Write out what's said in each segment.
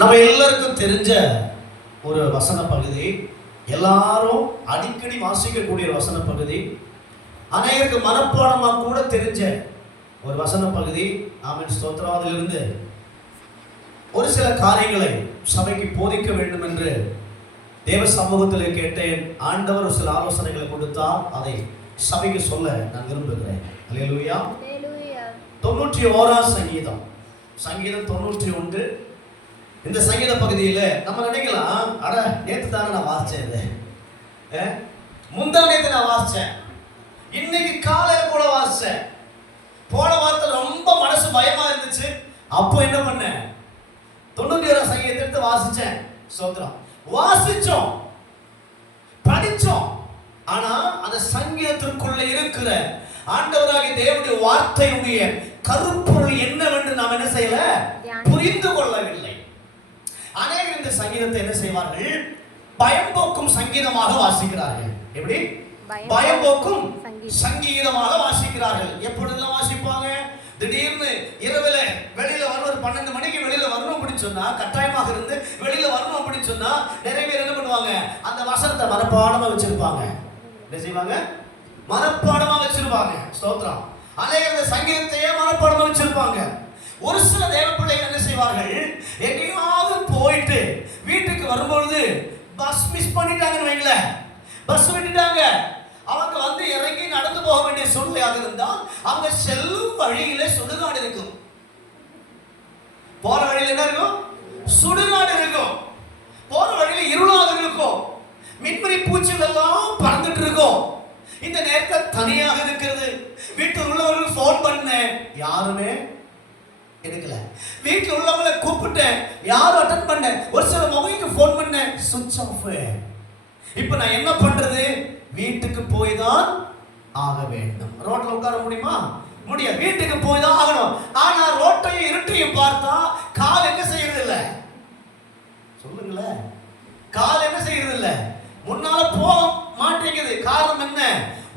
நம்ம எல்லாருக்கும் தெரிஞ்ச ஒரு வசன பகுதி, எல்லாரும் அடிக்கடி வாசிக்கக்கூடிய வசன பகுதி, அநேகருக்கு மனப்பாடமாக கூட தெரிஞ்ச ஒரு வசன பகுதி. ஆமென், ஸ்தோத்திரம். அதிலிருந்து ஒரு சில காரியங்களை சபைக்கு போதிக்க வேண்டும் என்று தேவ சமூகத்தில் கேட்டேன். ஆண்டவர் ஒரு சில ஆலோசனைகளை கொடுத்தால் அதை சபைக்கு சொல்ல நான் விரும்புகிறேன். அல்லேலூயா. 91ஆம் சங்கீதம், சங்கீதம் 91. இந்த சங்கீத பகுதியில் நம்ம நினைக்கலாம், அட நேற்று தானே நான் வாசிச்சேன், இது முந்தா நேற்று நான் வாசிச்சேன், இன்னைக்கு காலையில் கூட வாசிச்சேன், போன வாரத்தில் ரொம்ப மனசு பயமா இருந்துச்சு, அப்போ என்ன பண்ணேன், 91ஆம் சங்கீதத்தை எடுத்து வாசிச்சேன். ஸ்தோத்திரம். வாசிச்சோம், படிச்சோம், ஆனா அந்த சங்கீதத்திற்குள்ள இருக்கிற ஆண்டவராகிய தேவனுடைய வார்த்தையுடைய கருப்பொருள் என்னவென்று நாம் என்ன செய்யல, புரிந்து கொள்ளவில்லை. அநேகர் இந்த சங்கீதத்தை என்ன செய்வார்கள், பயம் போக்கும் சங்கீதமாக வாசிக்கிறார்கள். எப்படி? பயம் போக்கும் சங்கீதமாக வாசிக்கிறார்கள். எப்பொழுதெல்லாம் வாசிப்பாங்க, திடீர்னு இரவுல வெளியில வரணும், ஒரு 12 மணிக்கு வெளியில வரணும் அப்படின்னு சொன்னா, கட்டாயமாக இருந்து வெளியில வரணும் அப்படின்னு சொன்னா, நிறைய பேர் என்ன பண்ணுவாங்க, அந்த வசனத்தை மனப்பாடமா வச்சிருப்பாங்க. என்ன செய்வாங்க? மனப்பாடமா வச்சிருப்பாங்க. ஸ்தோத்திரம். அநேகர் இந்த சங்கீதத்தையே மனப்பாடமா வச்சிருப்பாங்க. ஒரு சில தேவ பிள்ளைகள் என்ன செய்வார்கள், எங்கேயாவது போயிட்டு வீட்டுக்கு வரும்பொழுது பஸ் மிஸ் பண்ணிட்டாங்கன்னு வைங்கள, பஸ் விட்டுட்டாங்க, அவங்க வந்து இறங்கி நடந்து போக வேண்டிய சூழ்நிலையாக இருந்தால் அவங்க செல்லும் வழியில சுடுகாடு இருக்கும். போற வழியில என்ன இருக்கும்? சுடுகாடு இருக்கும். போற வழியில இருளாக இருக்கும், மின்மணி பூச்சிகள் எல்லாம் பறந்துட்டு இருக்கும். இந்த நேரத்தில் தனியாக இருக்கிறது. வீட்டில் உள்ளவர்கள் போன் பண்ண, யாருமே எடுக்கல. வீட்டில் உள்ளவங்களை கூப்பிட்டேன், யாரும் அட்டெண்ட் பண்ண. ஒரு சில மொபைலுக்கு போன் பண்ண, சுவிட்ச் ஆஃப். இப்ப நான் என்ன பண்றது? வீட்டுக்கு போய் தான் ஆக வேண்டும். ரோட்ல உட்கார முடியுமா? முடியாது. வீட்டுக்கு போய் தான் ஆகணும். ஆனா ரோட்டையும் இருட்டையும் பார்த்தா கால் என்ன செய்யறது இல்ல? சொல்லுங்களேன், கால் என்ன செய்யறது இல்ல? முன்னால போக மாட்டேங்குது. காரணம் என்ன?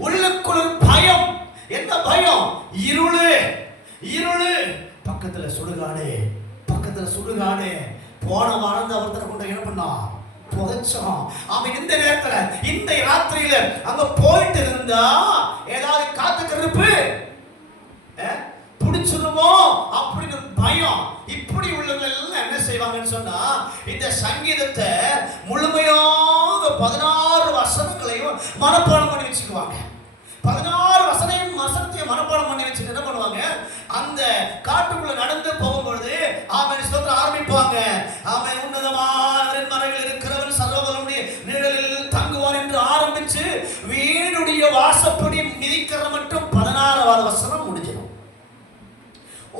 உள்ளுக்குள் பயம். என்ன பயம்? இருளு, இருளு. பக்கத்துல சுடுகாடு, பக்கத்துல சுடுகாடு. போன வாரம் ஒருத்தரை கொண்டு என்ன பண்ணா, புதைச்சோம். அவன் இந்த நேரத்துல இந்த ராத்திரியில அங்க போயிட்டு இருந்தா ஏதாவது காத்து கருப்பு புடிச்சிருமோ அப்படின்னு பயம். இப்படி உள்ளவங்க எல்லாம் என்ன செய்வாங்கன்னு சொன்னா, இந்த சங்கீதத்தை முழுமையாக 16 வசனங்களையும் மனப்பாடம் பண்ணி வச்சுக்குவாங்க. 16 வசனத்தையும் மனப்பாடம் பண்ணி வச்சுட்டு என்ன பண்ணுவாங்க, அந்த காட்டுக்குள்ள நடந்து போகும்பொழுது ஆமென் ஸ்தோத்திரம் ஆரம்பிப்பாங்க. ஆமென், உன்னதமான மறைவில் இருக்கிறவன் சர்வவல்லவனுடைய நிழலில் தங்குவான் என்று ஆரம்பிச்சு வீடுடைய வாசப்படி மிதிக்கிற மட்டும் 16வது வசனம் முடிஞ்சிடும்.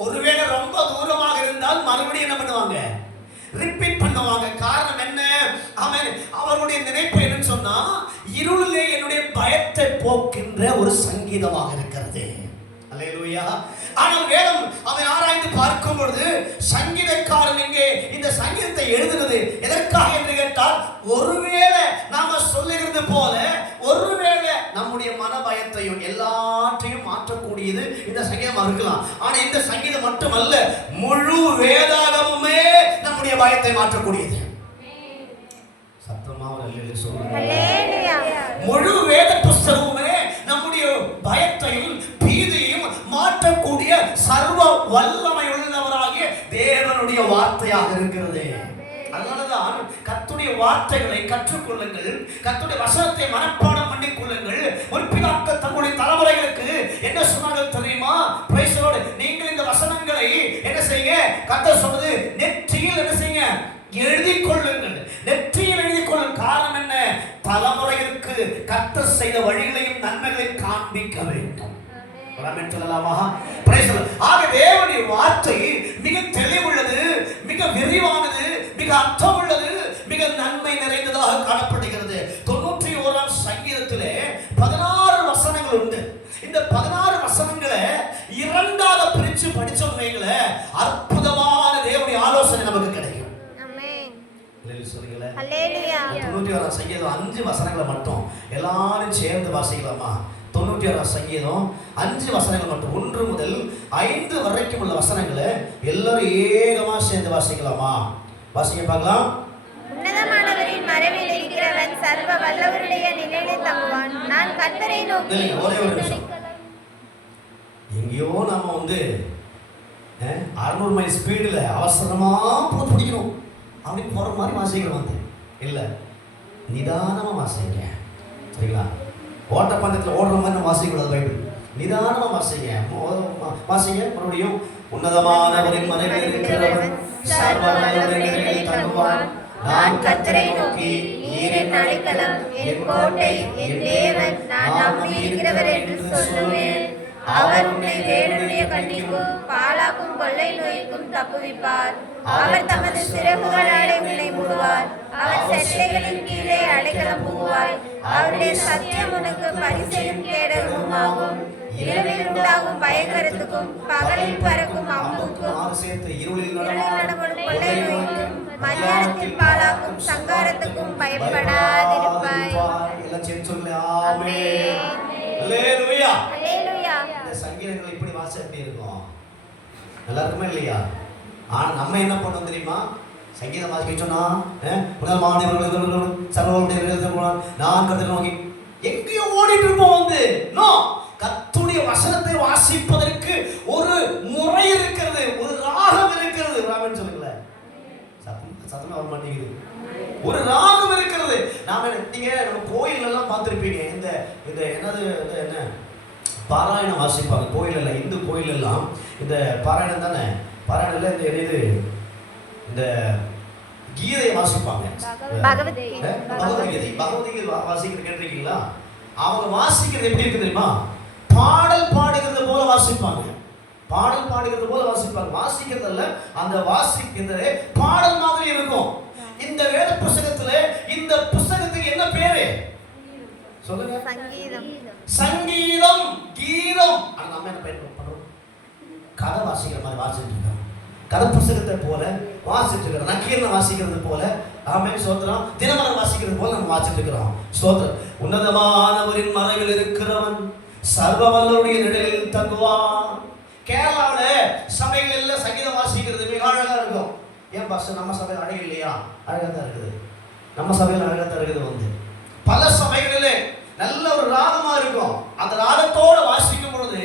ஒருவேளை ரொம்ப தூரமாக இருந்தால் மறுபடியும் என்ன பண்ணுவாங்க, ரிப்பீட் பண்ணுவாங்க. காரணம் என்ன? ஆமென், அவருடைய நினைப்பு என்னன்னு சொன்னா, இருளிலே என்னுடைய பயத்தை போக்கின்ற ஒரு சங்கீதமாக இருக்கிறது. அல்லேலூயா. ஆனால் வேதம் அதை ஆராய்ந்து பார்க்கும் பொழுது சங்கீதக்காரன் இங்கே இந்த சங்கீதத்தை எழுதுகிறது எதற்காக என்று கேட்டால், ஒருவேளை நாம சொல்லுகிறது போல ஒருவேளை நம்முடைய மன பயத்தையும் எல்லாற்றையும் மாற்றக்கூடியது இந்த சங்கீதம் இருக்கலாம். ஆனா இந்த சங்கீதம் மட்டுமல்ல, முழு வேதாகமுமே நம்முடைய பயத்தை மாற்றக்கூடியது. சத்தமா ஒரு சொல்லுங்க. முழு வேத புஸ்தகமுமே நம்முடைய பயத்தையும் பீதியையும் மாற்றக்கூடிய சர்வ வல்லமை உள்ளவராகிய தேவனுடைய வார்த்தையாக இருக்கிறது. அதனாலதான் கர்த்தருடைய வார்த்தைகளை கற்றுக்கொள்ளுங்கள், கர்த்தருடைய வசனத்தை மனப்பாடம் பண்ணிக் கொள்ளுங்கள். முற்பிதாக்கள் தங்களுடைய தலைமுறைகளுக்கு என்ன சொன்னார்கள் தெரியுமா? Praise the Lord. நீங்கள் இந்த வசனங்களை என்ன செய்யுங்க, கர்த்தர் சொன்னது நெற்றியில் என்ன செய்யுங்க, எழுதி கொள்ளுங்கள். நெற்றியில் எழுதி கொள்ளுங்கள். காரணம் என்ன? தலைமுறைகளுக்கு கர்த்தர் செய்த வழிகளையும் நன்மைகளையும் காண்பிக்க வேண்டும். ஆக தேவனுடைய வார்த்தை மிக தெளிவுள்ளது, மிக விரிவானது, மிக அர்த்தம் உள்ளது, மிக நன்மை நிறைந்ததாக காணப்படுகிறது. 91ஆம் சங்கீதத்திலே 16 வசனங்கள் உண்டு. இந்த 16 வசனங்களை இரண்டாக பிரிச்சு படிச்சவங்கள அற்புதமான தேவனுடைய ஆலோசனை நமக்கு கிடைக்கும். சொல்லுங்களேன். 91ஆம் சங்கீதம் 5 வசனங்களை மட்டும் எல்லாரும் சேர்ந்து வாசிக்கலாமா? 91ஆம் சங்கீதம் 5 வசனங்கள் மட்டும், 1 முதல் 5 வரைக்கும் உள்ள வசனங்களை எல்லாரும் ஏகமா சேர்ந்து வாசிக்கலாமா? வாசிங்க பார்க்கலாம். உன்னதமானவரின் மறைவில் இருக்கிறவன் சர்வ வல்லவருடைய நிழலில் தங்குவான். நான் கர்த்தரை நோக்கி. ஒரே ஒரு நிமிஷம். எங்கேயோ நம்ம 600 மைல் ஸ்பீடில் அவசரமாக போய் பிடிக்கணும் அப்படின்னு போகிற மாதிரி வாசிக்கிறோம். இல்லை, நிதானமாக வாசிங்க. சரிங்களா? ஓட்டப்பந்தயத்தில் ஓடுற மாதிரி நம்ம வாசிக்கக்கூடாது. பைபிள் நிதானமாக வாசிங்க. வாசிங்க மறுபடியும். உன்னதமானவரின் மறைவில் இருக்கிறவன் சர்வ வல்லவருடைய நிழலில் தங்குவான். நான் கர்த்தரை நோக்கி, நீர் என் அடைக்கலம், என் கோட்டை, என் தேவன், நான் நம்பி இருக்கிறவர் என்று சொல்லுவேன். அவர் உன்னை வேடனுடைய கண்ணிக்கும் பாழாக்கும் கொள்ளை நோய்க்கும் தப்புவிப்பார். அவர் தமது சிறகுகளாலே உன்னை மூடுவார். அவர் செட்டைகளின் கீழே அடைக்கலம் புகுவாய். அவருடைய சத்தியம் உனக்கு பரிசையும் கேடகமுமாகும். இரவில் உண்டாகும் பயங்கரத்துக்கும் பகலில் பறக்கும் அம்புக்கும் இருளில் நடப்படும் கொள்ளை நோய்க்கும் மத்தியானத்தில் பாழாக்கும் சங்காரத்துக்கும் பயப்படாதிருப்பாய். சங்கீதங்கள் இப்படி வாச எப்படி இருக்கும்? நல்லா இருக்குமா இல்லையா? ஆனா நம்ம என்ன பண்ணோம் தெரியுமா? சங்கீதம் வாசிக்க சொன்னா நான் கருத்து நோக்கி எங்கேயோ ஓடிட்டு இருப்போம். நோ, கர்த்தருடைய வசனத்தை வாசிப்பதற்கு ஒரு முறை இருக்கிறது, ஒரு ராகம் இருக்கிறது. ராகம்னு சொல்லுங்களேன், சத்தமா வர மாட்டேங்குது. ஒரு ராகம் இருக்கிறது. நம்ம கோயில் எல்லாம் பார்த்திருப்பீங்க. இந்த என்னது என்ன பாராயணம் வாசிப்பாங்க கோயிலெல்லாம். இந்து கோயில் எல்லாம் இந்த பாராயணம் தானே. பாராயணம் இந்த கீதை வாசிப்பாங்க. பகவத்கீதை வாசிக்கிறது கேட்டிருக்கீங்களா? அவங்க வாசிக்கிறது எப்படி இருக்கு தெரியுமா? பாடல் பாடுகிறது போல வாசிப்பாங்க. பாடல் பாடுகிறது போல வாசிப்பாங்க. வாசிக்கிறதுல அந்த வாசிக்கிறது பாடல் மாதிரி இருக்கும். இந்த வேத புத்தகத்துல இந்த புத்தகத்துக்கு என்ன பேரு சொல்லுங்க? சங்கீதம், கீதம். ஆனா நம்ம என்ன பண்றோம்? கதை வாசிக்கிற மாதிரி வாசிட்டு இருக்கோம். கதை புத்தகத்தை போல வாசிட்டு இருக்கிறோம். நக்கீரனை வாசிக்கிறது போல, ஆமென் ஸ்தோத்திரம், தினமலர் வாசிக்கிறது போல நம்ம வாசிட்டு இருக்கிறோம். ஸ்தோத்திரம். உன்னதமானவரின் மறைவில் இருக்கிறவன் சர்வ வல்லவருடைய நிழலில் தங்குவான். கேரளாவில சபைகள் எல்லாம் சங்கீதம் வாசிக்கிறது மிக அழகா இருக்கும். ஏன் பாஸ்டர் நம்ம சபையில் அழகு இல்லையா? அழகா தான் இருக்குது. நம்ம சபையில் அழகா தான் இருக்குது. பல சபைகளிலே நல்ல ஒரு ராகமா இருக்கும். அந்த ராகத்தோட வாசிக்கும் பொழுது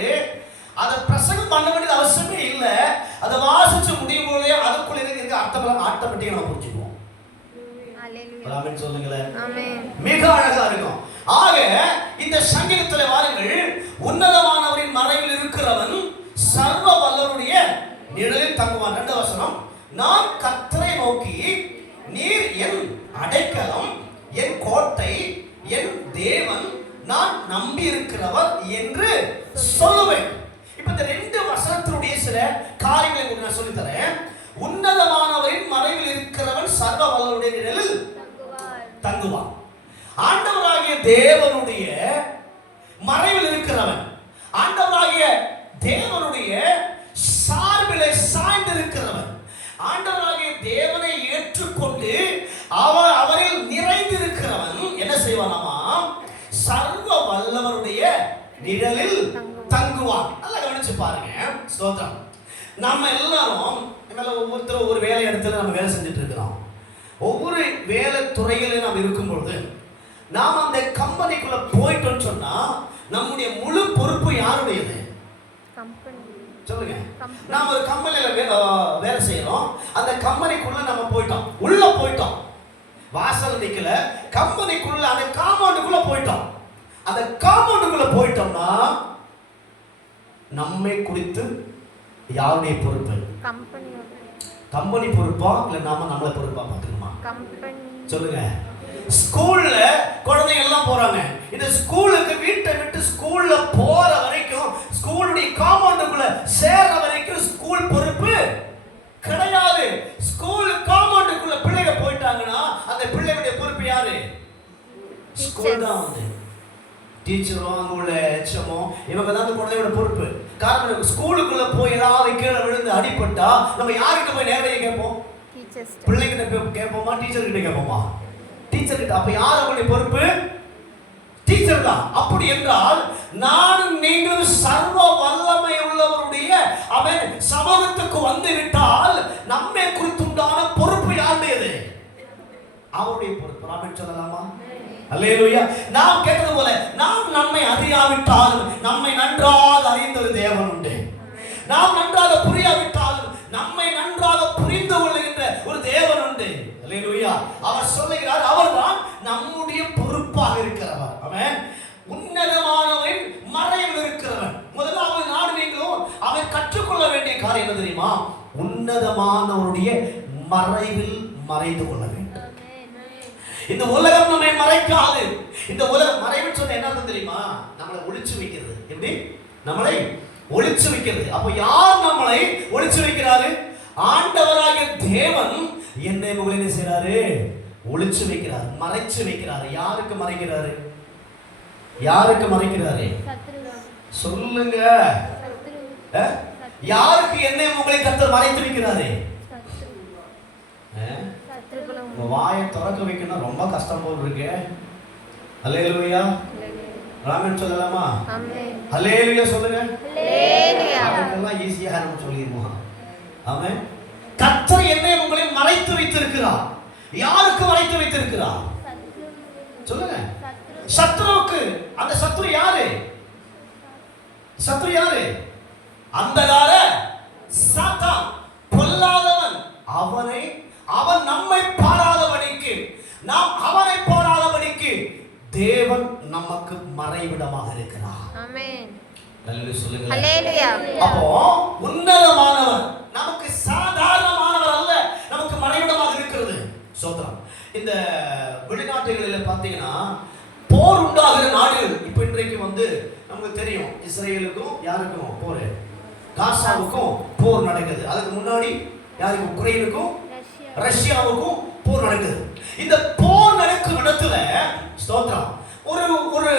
அதை பிரசங்கம் பண்ண வேண்டியது அவசியமே இல்லை. அதை வாசிச்சு முடியும் போதே அதுக்குள்ள இருக்க அர்த்தம் ஆட்டோமேட்டிக்கா நம்ம புரிஞ்சுக்குவோம். ஆமென் சொல்லுங்களேன். மிக அழகா இருக்கும். ஆக இந்த சங்கீதத்துல வாருங்கள். உன்னதமானவரின் மறைவில் இருக்கிறவன் சர்வ வல்லவருடைய நிழலில் தங்குவான். 2 வசனம். நான் கர்த்தரை நோக்கி, நீர் என் அடைக்கலம், என் கோட்டை, என் தேவன், நான் நம்பி இருக்கிறவர் என்று சொல்லுவேன். இப்ப இந்த 2 வசனத்தினுடைய சில காரியங்களை நான் சொல்லி தரேன். உன்னதமானவரின் மறைவில் இருக்கிறவன் சர்வ வல்லவருடைய நிழலில் தங்குவான். ஆண்டவராகிய தேவனுடைய மறைவில் இருக்கிறவன், ஆண்டவராகிய தேவனுடைய சார்பிலே சாய்ந்து இருக்கிறவன், ஆண்டவராகிய தேவனை ஏற்றுக்கொண்டு அவரில் நிறைந்திருக்கிறவன் என்ன செய்வானாமா? சர்வ வல்லவருடைய நிழலில் தங்குவான். நல்லா கவனிச்சு பாருங்க. ஸ்தோத்திரம். நம்ம எல்லாரும் ஒவ்வொருத்தரும் ஒவ்வொரு வேலை இடத்துல நம்ம வேலை செஞ்சுட்டு இருக்கிறோம். ஒவ்வொரு வேலை துறையில நாம் இருக்கும் பொழுது நாம் அந்த கம்பெனிக்குள்ள போயிட்டோம்னு சொன்னா நம்முடைய முழு பொறுப்பு யாருடையது? சொல்லுங்க. நாம ஒரு கம்பெனில வேலை செய்யறோம். அந்த கம்பெனிக்குள்ள நம்ம போயிட்டோம், உள்ள போயிட்டோம். வாசல் நிக்கல, கம்பெனிக்குள்ள அந்த காம்பவுண்டுக்குள்ள போயிட்டோம். அந்த காம்பவுண்டுக்குள்ள போயிட்டோம்னா நம்மை குறித்து யாருடைய பொறுப்பு? கம்பெனி பொறுப்பா இல்ல நாம நம்மள பொறுப்பா பார்க்கணுமா? சொல்லுங்க. ஸ்கூல்ல குழந்தைங்க எல்லாம் போறாங்க. இந்த ஸ்கூலுக்கு வீட்டை விட்டு ஸ்கூல்ல போற வரைக்கும், ஸ்கூலுடைய காம்பவுண்டுக்குள்ள சேர்ற வரைக்கும் ஸ்கூல் பொறுப்பு கிடையாது. ஸ்கூல் காம்பவுண்டுக்குள்ள பிள்ளைங்க போயிட்டாங்கன்னா அந்த பிள்ளைகளுடைய பொறுப்பு யாரு? ஸ்கூல் தான். டீச்சரோ அங்க உள்ள ஹெச்எம்மோ இவங்க தான் அந்த குழந்தையோட பொறுப்பு. காரணம், ஸ்கூலுக்குள்ள போய் ஏதாவது கீழே விழுந்து அடிபட்டா நம்ம யார்கிட்ட போய் நேரடியாக கேட்போம்? பிள்ளைகிட்ட கேட்போமா? டீச்சர் கிட்ட கேட்போமா? டீச்சர் கிட்ட. அப்ப யார் அவங்களுடைய பொறுப்பு? டீச்சர் தான். அப்படி என்றால் நானும் நீங்களும் சர்வ வல்லமை உள்ளவருடைய அவன் சமூகத்துக்கு வந்து விட்டால் நம்மை குறித்துண்டான பொறுப்பு யாருடைய அவருடைய பொறுப்பு. ஆமென் சொல்லலாமா? அல்லேலூயா. நாம் கேட்டது போல நாம் நம்மை அறியாவிட்டாலும் நம்மை நன்றாக அறிந்த ஒரு தேவன் உண்டு. நாம் நன்றாக புரியாவிட்டாலும் நம்மை நன்றாக புரிந்து கொள்ளுகின்ற ஒரு தேவன் உண்டு. அல்லேலூயா. அவர் சொல்லுகிறார், அவர்தான் நம்முடைய பொறுப்பாக இருக்கிறவர். ஆமென். உன்னதமானவன் மறைவில் இருக்கிறவன். முதலாவது நாடு நீங்களும் அவன் கற்றுக்கொள்ள வேண்டிய காரியம் என்ன தெரியுமா? உன்னதமானவருடைய மறைவில் மறைந்து கொள்ள வேண்டும். இந்த உலகம் நம்மை மறைக்காது. இந்த உலகம் மறைவு சொன்ன என்ன தெரியுமா? நம்மளை ஒளிச்சு வைக்கிறது. எப்படி? நம்மளை ஒளிச்சு வைக்கிறது. அப்ப யார் நம்மளை ஒளிச்சு வைக்கிறாரு? ஆண்டவராகிய தேவன் என்னை உங்களை என்ன செய்றாரு? ஒளிச்சு வைக்கிறார், மறைச்சு வைக்கிறாரு. யாருக்கு மறைக்கிறாரு? யாருக்கு மறைக்கிறாரு? சொல்லுங்க. யாருக்கு என்னை உங்களை கர்த்தர் மறைத்து வைக்கிறாரு? வாயை திறக்க வைக்கணும் ரொம்ப கஷ்டம் போல் இருக்கு. அல்லேலூயா. ஆமென் சொல்லலாமா? அல்லேலூயா சொல்லுங்க. அதெல்லாம் ஈஸியா நம்ம சொல்லிடுவோம். ஆமென். கர்த்தர் என்னை உங்களை மறைத்து வைத்திருக்கிறார். யாருக்கு மறைத்து வைத்திருக்கிறார்? சொல்லுங்க. சத்ருவுக்கு. அந்த சத்ரு யாரு? சத்ரு யாரு? அந்தகார சாத்தான், பொல்லாதவன். அவன் நம்மை பாராதபடிக்கு, நாம் அவனை பாராதபடிக்கு தேவன் நமக்கு மறைவிடமாக இருக்கிறார். ஆமென். அல்லேலூயா சொல்லுங்க. அல்லேலூயா. அப்போ உன்னதமானவர் நமக்கு சாதாரணமானவர் அல்ல, நமக்கு மறைவிடமாக இருக்கிறது. ஸ்தோத்திரம். இந்த வெளிநாட்டுகளில் பார்த்தீங்கன்னா போர் உண்டாகிற நாடுகள் இப்ப இன்றைக்கு நமக்கு தெரியும். இஸ்ரேலுக்கும் யாருக்கும் போர், காசாவுக்கும் போர் நடக்குது. அதுக்கு முன்னாடி யாருக்கும்? உக்ரைனுக்கும் ரஷ்யாவுக்கும் போர் நடக்குது. இந்த போர் நடக்கும் இடத்துல ஸ்தோத்திரம் ஒரு ஒரு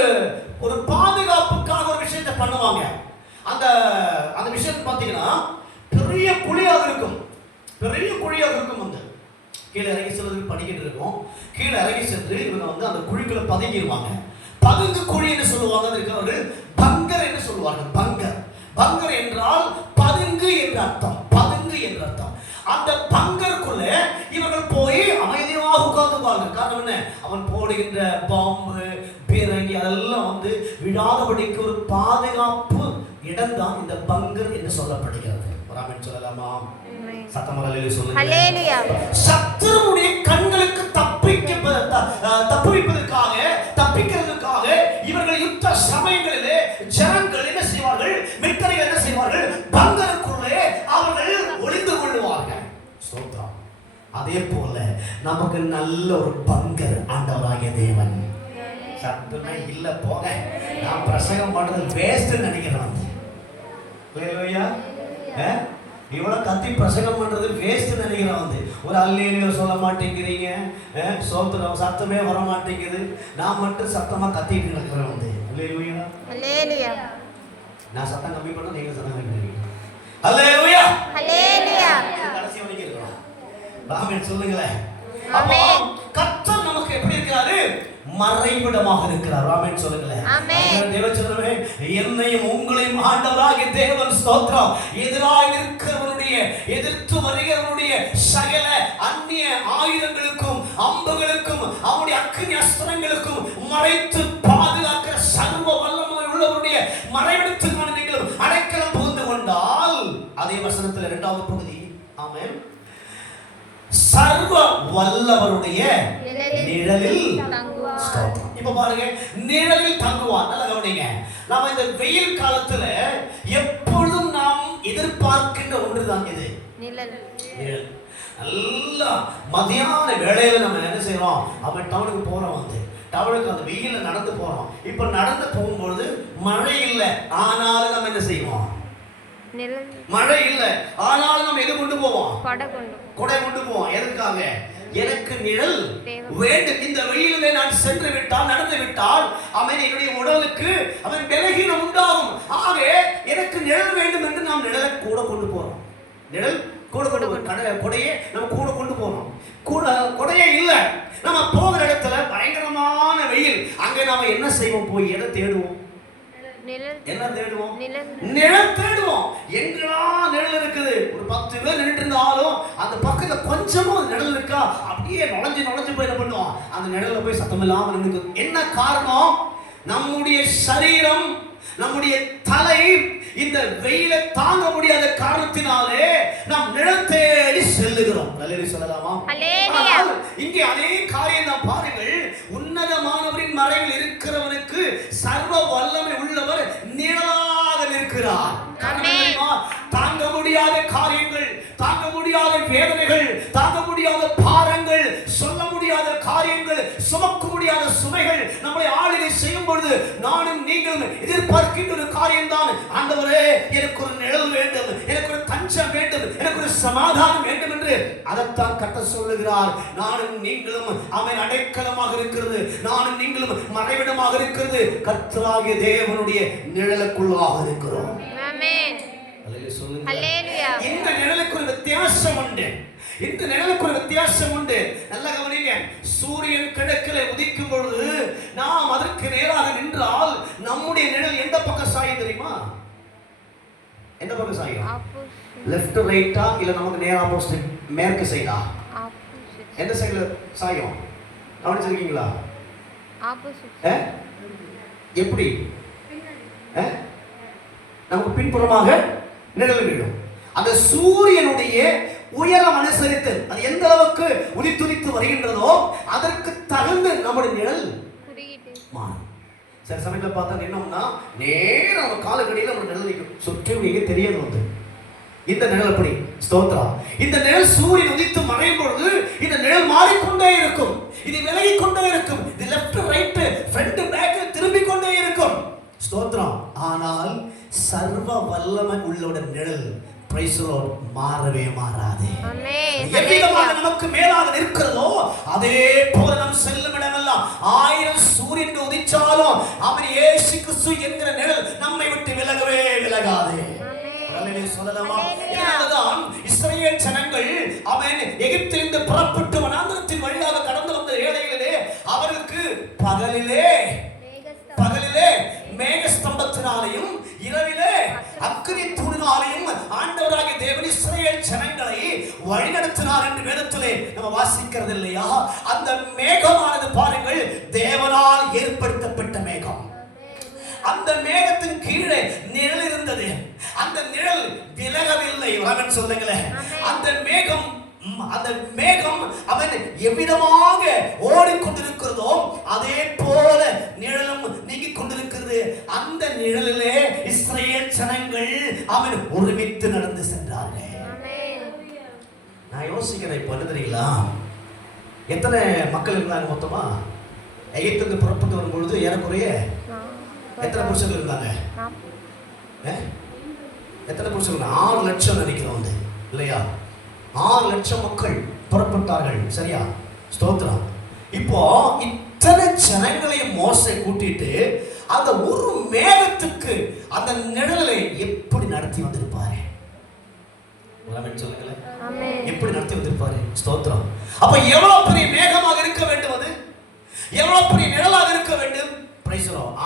ஒரு பாதுகாப்புக்காக ஒரு விஷயத்தை பண்ணுவாங்க. அந்த விஷயம் பார்த்தீங்கன்னா பெரிய குழியாக இருக்கும். பெரிய குழியாக இருக்கும். கீழே இறங்கி செல்வது படிக்கிட்டு இருக்கும். கீழே இறங்கி சென்று இவங்க அந்த குழிக்குள்ள பதுங்கிடுவாங்க. பதுங்கு குழி என்று சொல்லுவாங்க. அதுக்கு ஒரு பங்கர் என்று சொல்லுவாங்க. பங்கர். பங்கர் என்றால் பதுங்கு என்ற அர்த்தம். பதுங்கு என்ற அர்த்தம். அந்த பங்கருக்குள்ள இவர்கள் போய் அமைதியாக உட்கார்ந்துவாங்க. காரணம் என்ன? அவன் போடுகின்ற பாம்பு, பீரங்கி அதெல்லாம் விடாதபடிக்கு ஒரு பாதுகாப்பு இடம் தான் இந்த பங்கர் என்று சொல்லப்படுகிறது. ஆமென் சொல்லலாமா? சத்தமரலிலே சொல்லுங்க. அல்லேலூயா. சத்துருவுடைய கண்களுக்கு தப்பிக்கிறதுக்காக இவர்கள் யுத்த சமயங்களிலே ஜனங்கள் என்ன செய்வார்கள்? மித்தரைகள் என்ன செய்வார்கள்? பங்கருக்குள்ளே அவர்கள் ஒளிந்து கொள்வார்கள். ஸ்தோத்திரம். அதே போல நமக்கு நல்ல ஒரு பங்கர் ஆண்டவராகிய தேவன். சத்துமே இல்ல போக நான் பிரசங்கம் பண்றது வேஸ்ட் நினைக்கிறேன். அல்லேலூயா. இவ்வளவு கத்தி பிரசங்கம் பண்றது வேஸ்ட் நினைக்கிறேன். ஒரு அல்லேலூயா சொல்ல மாட்டேங்கிறீங்க. சோத்திரம் சத்தமே வர மாட்டேங்குது. நான் மட்டும் சத்தமா கத்திட்டு இருக்கிறேன். அல்லேலூயா. அல்லேலூயா. நான் சத்தம் கம்மி பண்ணா நீங்க சத்தம் கம்மி பண்ணுவீங்க. அல்லேலூயா. அல்லேலூயா. கடைசி வரைக்கும் இருக்கணும். ஆமென் சொல்லுங்களேன். ஆமென். கர்த்தர் நமக்கு எப்படி இருக்கிறாரு? மறைவிடமாக இருக்கிறார். ஆமென் சொல்லுங்களேன். ஆமென். தேவச்சனமே, என்னையும் உங்களையும் ஆண்டவராகிய தேவன் ஸ்தோத்திரம் எதிராக இருக்கிறவனுடைய, எதிர்த்து வருகிறவனுடைய சகல அந்நிய ஆயுதங்களுக்கும் அம்புகளுக்கும் அவருடைய அக்கினி அஸ்திரங்களுக்கும் மறைத்து பாதுகாக்கிற சர்வ வல்லமை உள்ளவருடைய மறைவிடத்துக்கான நீங்களும் அடைக்கலம் புகுந்து கொண்டால், அதே வசனத்தில் 2வது பகுதி. ஆமென். சர்வ வல்லவருடைய நிழலில் தங்குவார். இப்ப பாருங்க, நிழலில் தங்குவார். நல்லா கவனிங்க. நாம இந்த வெயில் காலத்துல எப்பொழுதும் நாம் எதிர்பார்க்கின்ற ஒன்றுதான் இது, நிழல். நல்லா மதியான வேளையில நம்ம என்ன செய்யறோம்? அவன் டவுனுக்கு போறோம். டவுனுக்கு அந்த வெயில நடந்து போறோம். இப்ப நடந்து போகும்போது மழை இல்லை, ஆனாலும் நம்ம என்ன செய்வோம்? மழை இல்லை ஆனாலும் நம்ம எது கொண்டு போவோம்? கொடை கொண்டு போவோம். எதற்காக? எனக்கு நிழல் வேண்டும். இந்த வெயிலிலே நான் சென்று விட்டால், நடந்து விட்டால் அவன் என்னுடைய உடலுக்கு அவன் பலகீனம் உண்டாகும். ஆக எனக்கு நிழல் வேண்டும் என்று நாம் நிழலை கூட கொண்டு போறோம். நிழல் கூட கொண்டு போறோம். கொடையே நம்ம கூட கொண்டு போறோம். கொடையே இல்லை, நம்ம போகிற இடத்துல பயங்கரமான வெயில். அங்கே நாம என்ன செய்வோம்? போய் எதை தேடுவோம்? என்ன தேடுவோம்? நிழல் தேடுவோம். எங்கடா நிழல் இருக்குது? ஒரு 10 பேர் நின்னுட்டு இருந்தாலும் அந்த பக்கத்துல கொஞ்சமும் நிழல் இருக்கா? நினைச்சா அப்படியே நுழைஞ்சு போய் என்ன பண்ணுவோம், அந்த நிழல்ல போய் சத்தம் இல்லாம நின்னுக்கும். என்ன காரணம்? நம்முடைய சரீரம், நம்முடைய தலை இந்த வெயில தாங்க முடியாத காரணத்தினாலே நாம் நிழல் தேடி செல்லுகிறோம். அல்லேலூயா சொல்லலாமா? அல்லேலூயா. இங்கே அதே காரியம் தான் பாருங்கள். உன்னதமானவரின் மறைவில் இருக்கிறவனுக்கு சர்வ வல்லமை உள்ளவர் நிழலாக நிற்கிறார். தாங்க முடியாத காரியங்கள், தாங்க முடியாத வேதனைகள், தாங்க முடியாத பாரங்கள், சொல்ல முடியாத காரியங்கள், சுமக்க முடியாத சுமைகள் நம்மளை ஆளுகை செய்யும் பொழுது நானும் நீங்களும் எதிர்பார்க்கின்ற ஒரு காரியம் தான், ஆண்டவரே எனக்கு ஒரு நிழல் வேண்டும், எனக்கு ஒரு தஞ்சம் வேண்டும், எனக்கு ஒரு சமாதானம் வேண்டும் என்று அதைத்தான் கட்ட சொல்லுகிறார். நானும் நீங்களும் அவன் அடைக்கலமாக இருக்கிறது, நானும் நீங்களும் மறைவிடமாக இருக்கிறது கர்த்தராகிய தேவனுடைய நிழலுக்குள்ளாக இருக்கிறோம். ஆமென். அல்லேலூயா. இந்த நிழலுக்கு ஒரு வித்தியாசம் உண்டு. இந்த நிழலுக்கு ஒரு வித்தியாசம் உண்டு. நல்லா கவனிங்க. சூரியன் கிழக்கிலே உதிக்கும் பொழுது நாம் அதற்கு நேராக நின்றால் நம்முடைய நிழல் எந்த பக்கம் சாயும் தெரியுமா? எந்த பக்கம் சாயும்? லெஃப்ட் ரைட்டா இல்ல நமக்கு நேரா ஆப்போசிட் மேற்கு சைடா? எந்த சைடுல சாயும்? கவனிச்சிருக்கீங்களா? ஆப்போசிட். எப்படி? நமக்கு பின்புறமாக நிழல் விழும். அந்த சூரியனுடைய உயரம் அனுசரித்து அது எந்த அளவுக்கு உதித்துதித்து வருகின்றதோ அதற்கு தகுந்து நம்முடைய நிழல் மாறும். சில சமயத்தில் பார்த்தா என்னம்னா நேரம் நம்ம காலக்கடியில் நம்ம நிழல் சுற்றி நீங்க தெரியாது வந்து இந்த நிழல் அப்படி ஸ்தோத்திரம். இந்த நிழல் சூரியன் உதித்து மறையும் பொழுது இந்த நிழல் மாறிக்கொண்டே இருக்கும், இது விலகி கொண்டே இருக்கும், இது லெஃப்ட் ரைட் ஃப்ரண்ட் பேக் திரும்பிக் கொண்டே இருக்கும். ஸ்தோத்திரம். ஆனால் சர்வ வல்லமை உள்ளோட நிழல் பிரைஸ் தி லார்ட் மாறவே மாறாது. ஆமென். எவ்விதமாக நமக்கு மேலாக நிற்கிறதோ அதே போல நாம் செல்லும் இடமெல்லாம் 1000 சூரியன் உதிச்சாலும் அவன் இயேசு கிறிஸ்து என்கிற நிழல் நம்மை விட்டு விலகவே விலகாது. அல்லேலூயா சொல்லலாமா? இதனால்தான் இஸ்ரவேல் ஜனங்கள் அவன் எகிப்திலிருந்து புறப்பட்டு வனாந்தரத்தின் வழியாக கடந்து வந்த வேளையிலே அவர்களுக்கு பகலிலே மேகஸ்தம்பத்தினாலையும் இரவிலே அக்கினி தூணினாலையும் ஆண்டவராகிய தேவன் இஸ்ரவேல் ஜனங்களை வழிநடத்தினார் என்று வேதத்திலே நம்ம வாசிக்கிறது இல்லையா? அந்த மேகமானது பாருங்கள் தேவனால் ஏற்படுத்தப்பட்ட மேகம். அந்த மேகத்தின் கீழே நிழல் இருந்தது. அந்த நிழல் விலகவில்லை. வரவன் சொல்லுங்களேன். அந்த மேகம் அவன் எவ்விதமாக ஓடிக்கொண்டிருக்கிறதோ அதே போல நிழலும் நீங்கிக் கொண்டிருக்கிறது. அந்த நிழலிலே இஸ்ரவேல் ஜனங்கள் அவன் ஒருமித்து நடந்து சென்றார்கள். நான் யோசிக்கிறேன், இப்ப தெரியுங்களா எத்தனை மக்கள் இருந்தாங்க மொத்தமா? எகிப்துக்கு புறப்பட்டு வரும் பொழுது ஏறக்குறைய எத்தனை புருஷர்கள் இருந்தாங்க? எத்தனை புருஷர்கள்? 6 லட்சம் நினைக்கிறோம் வந்து இல்லையா? 6 லட்சம் மக்கள் புறப்பட்டார்கள். சரியா? ஸ்தோத்திரம். இப்போ இத்தனை ஜனங்களை மோசே கூட்டிட்டு அந்த ஒரு மேகத்துக்கு அந்த நிழலை எப்படி நடத்தி வந்திருப்பாரு? சொல்லுங்களேன். எப்படி நடத்தி வந்திருப்பாரு? ஸ்தோத்திரம். அப்ப எவ்வளவு பெரிய மேகமாக இருக்க வேண்டும், அது எவ்வளவு பெரிய நிழலாக இருக்க வேண்டும்.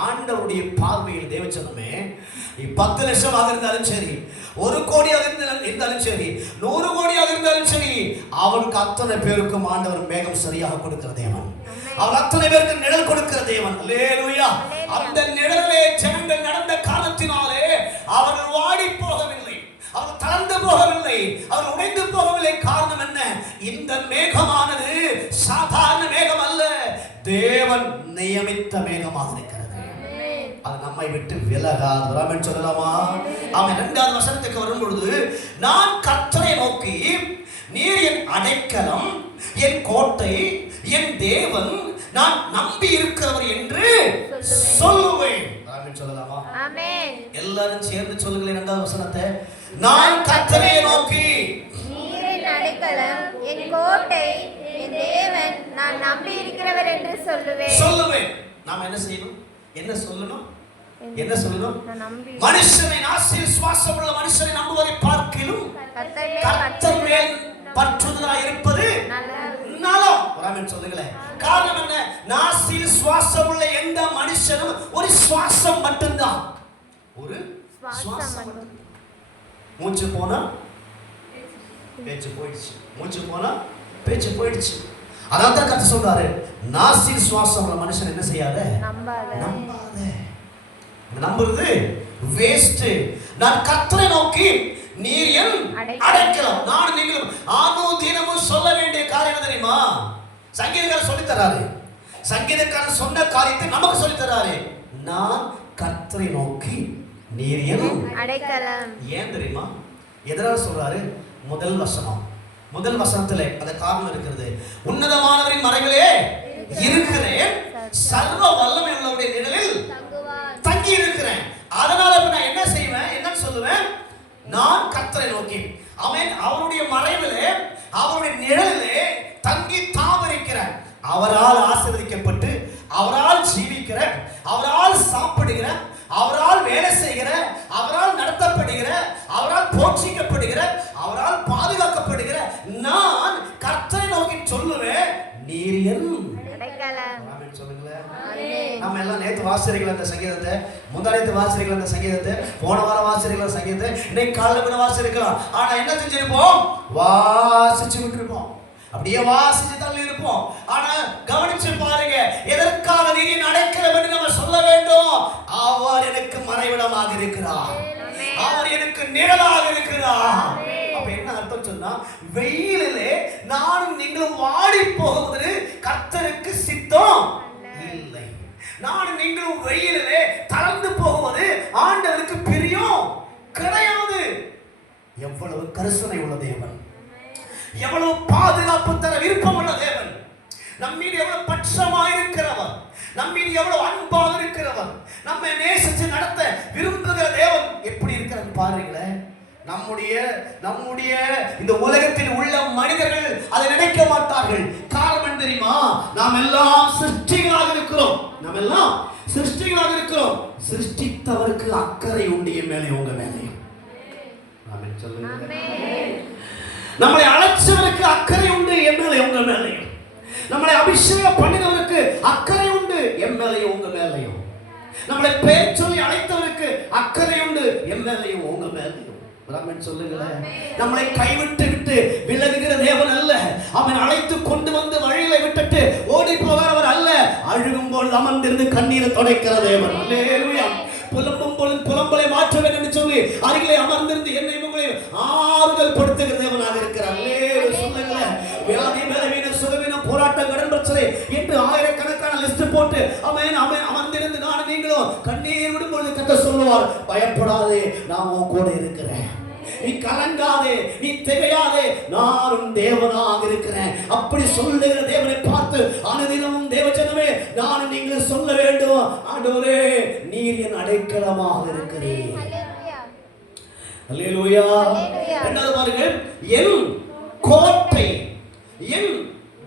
ஆண்டவருடைய பார்வையில் தேவச்சனமே 10 லட்சமாக இருந்தாலும் சரி, 1 கோடியாக இருந்தாலும் சரி, 100 கோடியாக இருந்தாலும் சரி, அவனுக்கு அத்தனை பேருக்கும் ஆண்டவர் மேகம் சரியாக கொடுக்கிற தேவன். அவன் அத்தனை பேருக்கு நிழல் கொடுக்கிற தேவன். அல்லேலூயா. அந்த நிழலே ஜனங்கள் நடந்த காலத்தினாலே அவர்கள் வாடி போகவில்லை, அவர்கள் தளர்ந்து போகவில்லை, அவர்கள் உடைந்து போகவில்லை. காரணம் என்ன? இந்த மேகமானது சாதாரண மேகம் அல்ல, தேவன் நியமித்த மேகமாக இருக்கிறது. அது நம்மை விட்டு விலகாது. ஆமென் சொல்லலாமா? அவன் 2வது வசனத்துக்கு வரும் பொழுது, நான் கர்த்தரை நோக்கி நீர் என் அடைக்கலம், என் கோட்டை, என் தேவன், நான் நம்பி இருக்கிறவர் என்று சொல்லுவேன். ஆமென் சொல்லலாமா? ஆமென். எல்லாரும் சேர்ந்து சொல்லுங்களேன் 2வது வசனத்தை. நான் கர்த்தரை நோக்கி நீர் என் அடைக்கலம், என் கோட்டை, என் தேவன், நான் நம்பி இருக்கிறவர் என்று சொல்லுவேன். நாம என்ன செய்யணும்? என்ன சொல்லணும்? என்ன சொல்லணும்? மனுஷனின் ஆசையில் சுவாசம் உள்ள மனுஷனை நம்புவதை பார்க்கிலும் கர்த்தர் மேல் பற்றுதலாய் இருப்பது நலம். ஆமென் சொல்லுங்களேன். காரணம் என்ன? நாசியில் சுவாசம் உள்ள எந்த மனுஷனும் ஒரு சுவாசம் மட்டும்தான், ஒரு சுவாசம். மூச்சு போனா பேச்சு போயிடுச்சு, மூச்சு போனா பேச்சு போயிடுச்சு. அதான் தான் கர்த்தர் சொல்றாரு, நாசில் சுவாசம் உள்ள மனுஷன் என்ன செய்யாத, நம்பாத. நம்புறது வேஸ்ட். நான் கர்த்தரை நோக்கி நீர் என் அடைக்கலம். நான் நீங்களும் தினமும் சொல்ல வேண்டிய காரியம் தெரியுமா? சங்கீதக்காரர் சொல்லி தராரு. சங்கீதக்காரர் சொன்ன காரியத்தை நமக்கு சொல்லி தராரு. நான் கர்த்தரை நோக்கி நீர் என் அடைக்கலம். ஏன் தெரியுமா? எதனால சொல்றாரு? முதல் வசனத்துல அந்த காரணம் இருக்கிறது. உன்னதமானவரின் மறைவிலே இருக்கிறேன், சர்வ வல்லமை உள்ளவருடைய நிழலில் தங்கி இருக்கிறேன். அதனால நான் என்ன செய்வேன், என்ன சொல்லுவேன்? நான் கர்த்தரை நோக்கி, அவருடைய மறைவிலே, அவருடைய நிழலிலே தங்கி தாவரிக்கிறேன். அவரால் ஆசீர்வதிக்கப்பட்டு, அவரால் ஜீவிக்கிற, அவரால் சாப்பிடுகிற, அவரால் வேலை செய்கிற, அவரால் நடத்தப்படுகிற, அவரால் போஷிக்கப்படுகிற, அவரால் பாதுகாக்கப்படுகிற நான் கர்த்தரை நோக்கி சொல்லுவேன், நீர் என் அடைக்கலம். ஆமென் சொல்லுங்களேன். நம்ம எல்லாம் நேத்து வாசிக்கிறீங்களா அந்த சங்கீதத்தை? முந்தானத்து வாசிக்கிறீங்களா அந்த சங்கீதத்தை? போன வாரம் வாசிக்கிறீங்களா அந்த சங்கீதத்தை? இன்னைக்கு காலையில கூட வாசிக்கலாம். ஆனா என்ன செஞ்சிருப்போம்? வாசிச்சு விட்டுருப்போம். அப்படியே வாசிச்சு தள்ளி இருப்போம். ஆனா கவனிச்சு பாருங்க, எதற்காக நீர் அடைக்கலம் என்று நம்ம சொல்ல வேண்டும்? அவர் எனக்கு மறைவிடமாக இருக்கிறார், அவர் எனக்கு நிழலாக இருக்கிறார். அப்ப என்ன அர்த்தம் சொன்னா, வெயிலிலே நானும் நீங்களும் வாடி போகுவது கர்த்தருக்கு சித்தம் இல்லை. நானும் நீங்களும் வெயிலிலே தளர்ந்து போகுவது ஆண்டவருக்கு பிரியம் கிடையாது. எவ்வளவு கருணை உள்ள தேவன், எவ்வளவு பாதுகாப்பு தர விருப்பம் உள்ள தேவன், நம்மீது எவ்வளவு பட்சமாக இருக்கிறவர், நம்மீது எவ்வளவு அன்பாக இருக்கிறவர், நம்மை நேசித்து நடத்த விரும்புகிற தேவன் எப்படி இருக்கிறார் பாருங்களேன். நம்முடைய இந்த உலகத்தில் உள்ள மனிதர்கள் அதை நினைக்க மாட்டார்கள். காரணம் தெரியுமா? நாம் எல்லாம் சிருஷ்டிகளாக இருக்கிறோம். சிருஷ்டித்தவருக்கு அக்கறை உண்டு என் மேலே உங்க மேலையும். ஆமென் சொல்லுங்க. நம்மளை அழைச்சவருக்கு அக்கறை உண்டு என் மேலே உங்க மேலையும். நம்மளை அபிஷேகம் பண்ணினவருக்கு அக்கறை உண்டு என் மேலையும் உங்க மேலையும். நம்மளை பேர் சொல்லி அழைத்தவருக்கு அக்கறை உண்டு என் மேலையும் உங்க மேலையும். ஆமென் சொல்லுங்களேன். நம்மளை கைவிட்டு விட்டு விலகுகிற தேவன் அல்ல. அவன் அழைத்து கொண்டு வந்து வழியில விட்டுட்டு ஓடி போகிறவர் அல்ல. அழுகும் பொழுது அமர்ந்திருந்து கண்ணீரை துடைக்கிற தேவன். அல்லேலூயா. புலம்பும் பொழுது புலம்பலை மாற்ற வேண்டும் என்று சொல்லி அருகிலே அமர்ந்திருந்து என்னை உங்களை ஆறுதல் படுத்துகிற தேவனாக இருக்கிறார். அல்லேலூயா சொல்லுங்களேன். வியாதி பலவீனம் சுகவீனம் போராட்டம் கடன் பிரச்சனை என்று ஆயிரக்கணக்கான லிஸ்ட் போட்டு அவன் அமர்ந்திருந்து நான் நீங்களும் கண்ணீர் விடும் பொழுது கர்த்தர் சொல்லுவார், பயப்படாதே, நான் உன் கூட இருக்கிறேன், நீ கலங்காதே, நீ திகையாதே, நான் உன் தேவனாக இருக்கிறேன். அப்படி சொல்லுகிற தேவனை பார்த்து அனுதினமும் தேவஜனமே நான் நீங்கள் சொல்ல வேண்டும், ஆண்டவரே நீர் என் அடைக்கலமாக இருக்கிறீர். அல்லேலூயா. இரண்டாவது பாருங்க, என் கோட்டை, என்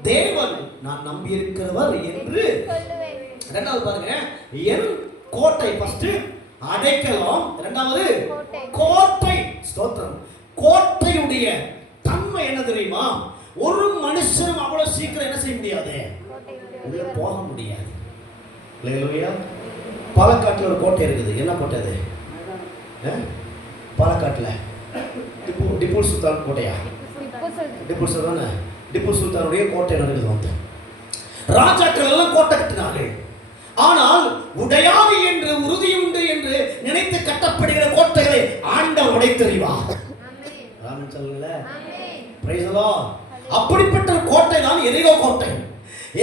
தேவன், நான் நம்பி இருக்கிறவர் என்று சொல்லுவேன். இரண்டாவது பாருங்க, என் கோட்டை. ஃபர்ஸ்ட் அடைக்கலம், இரண்டாவது கோட்டை. ஸ்தோத்திரம். கோட்டையுடைய தன்மை என்ன தெரியுமா? ஒரு மனுஷனும் அவ்வளவு சீக்கிரம் என்ன செய்ய முடியாது, உள்ள போக முடியாது. அல்லேலூயா. பாலக்காட்டுல ஒரு கோட்டை இருக்குது. என்ன கோட்டை அது? பாலக்காட்டுல டிப்பு சுல்தான் கோட்டையா? டிப்பு சுல்தான், டிப்பு சுல்தானுடைய கோட்டை நடக்குது. வந்து ராஜாக்கள் எல்லாம் கோட்டை கட்டினார்கள். ஆனால் உடையாது என்று உறுதியுண்டு என்று நினைத்து கட்டப்படுகிற கோட்டைகளை ஆண்டவர் உடைத்தெறிவார். ஆமென் சொல்லுங்க. Praise the Lord. அப்படிப்பட்ட கோட்டை தான் எரிகோ கோட்டை.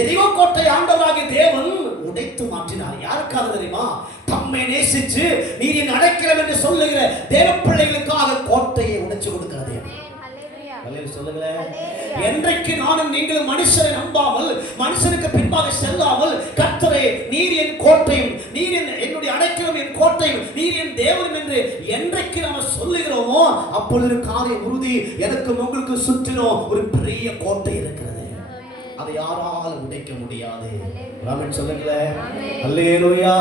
எரிகோ கோட்டை ஆண்டவராகிய தேவன் உடைத்து மாற்றினார். யாருக்காக தெரியுமா? தம்மை நேசித்து நீர் என் அடைக்கலம் என்று சொல்லுகிற தேவ பிள்ளைகளுக்காக கோட்டையை உடைச்சு கொடுக்கிறது. சொல்லுங்களேன். என்றைக்கு நானும் நீங்களும் மனுஷரை நம்பாமல் மனுஷனுக்கு பின்பாக செல்லாமல் கர்த்தரே நீர் என் கோட்டையும், நீர் என்னுடைய அடைக்கலம், என் கோட்டையும், நீர் என் தேவனும் என்று என்றைக்கு நாம சொல்லுகிறோமோ அப்பொழுது காரியம் உறுதி. எனக்கும் உங்களுக்கு சுற்றிலும் ஒரு பெரிய கோட்டை இருக்கிறது. அதை யாராலும் உடைக்க முடியாது. ஆமென் சொல்லுங்களேன். அல்லேலூயா.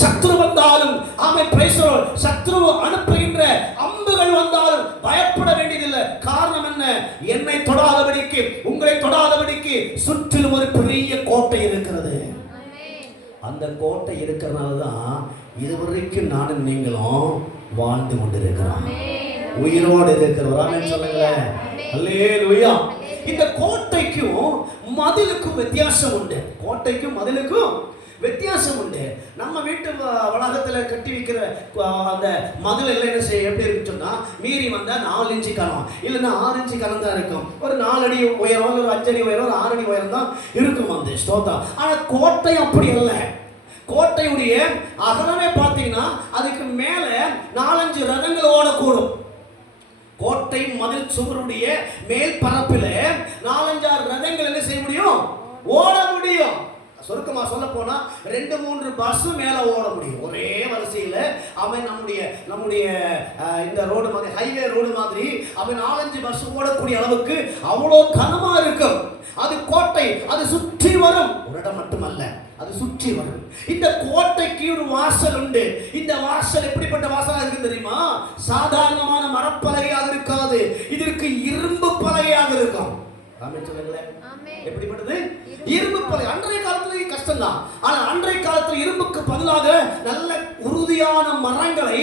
சத்ரு வந்தாலும், ஆமென் பிரைஸ் தி லார்ட், சத்ரு அனுப்புகின்ற அம்புகள் வந்தாலும் பயப்பட வேண்டியதில்லை. காரணம் என்ன? என்னை தொடாதபடிக்கு, உங்களை தொடாதபடிக்கு சுற்றிலும் ஒரு பெரிய கோட்டை இருக்கிறது. அந்த கோட்டை இருக்கிறனால தான் இதுவரைக்கும் நானும் நீங்களும் வாழ்ந்து கொண்டிருக்கிறோம், உயிரோடு இருக்கிறோம். ஆமென் சொல்லுங்களேன். அல்லேலூயா. இந்த கோட்டைக்கும் மதிலுக்கும் வித்தியாசம் உண்டு. கோட்டைக்கும் மதிலுக்கும் வித்தியாசம் உண்டு. நம்ம வீட்டு வளாகத்தில் கட்டி வைக்கிற அந்த மதில் எல்லாம் என்ன செய்ய எப்படி இருக்குன்னு சொன்னா, மீறி வந்தா 4 இன்ச்சு கனம் இல்லைன்னா 6 இன்ச்சு கனம் தான் இருக்கும். ஒரு 4 அடி உயரம், ஒரு 5 அடி உயரம், ஒரு 6 அடி உயரம் தான் இருக்கும் அந்த ஸ்தோத்திரம். ஆனா கோட்டை அப்படி அல்ல. கோட்டையுடைய அகலமே பார்த்தீங்கன்னா அதுக்கு மேல 4-5 ரதங்கள் ஓடக்கூடும். கோட்டை மதில் சுவருடைய மேல் பரப்பில் 4-5 ரதங்கள் என்ன செய்ய முடியும்? ஓட முடியும். சுருக்கமா சொல்ல போனா 2-3 பஸ் மேல ஓட முடியும் ஒரே வரிசையில. அவன் நம்முடைய இந்த ரோடு மாதிரி, ஹைவே ரோடு மாதிரி அவன் 4-5 பஸ் ஓடக்கூடிய அளவுக்கு அவ்வளோ கனமா இருக்கும். அது கோட்டை, அது சுற்றி வரும். ஒரு இடம் மட்டுமல்ல, அது சுற்றி வரும். இந்த கோட்டைக்கு ஒரு வாசல் உண்டு. இந்த வாசல் எப்படிப்பட்ட வாசலா இருக்கு தெரியுமா? சாதாரணமான மரப்பலகையாக இருக்காது, இதற்கு இரும்பு பலகையாக இருக்கும். எப்படிப்பட்டது? இரும்பு பலகை. அன்றைய காலத்துல கஷ்டம் தான். ஆனா அன்றைய காலத்துல இரும்புக்கு பதிலாக நல்ல உறுதியான மரங்களை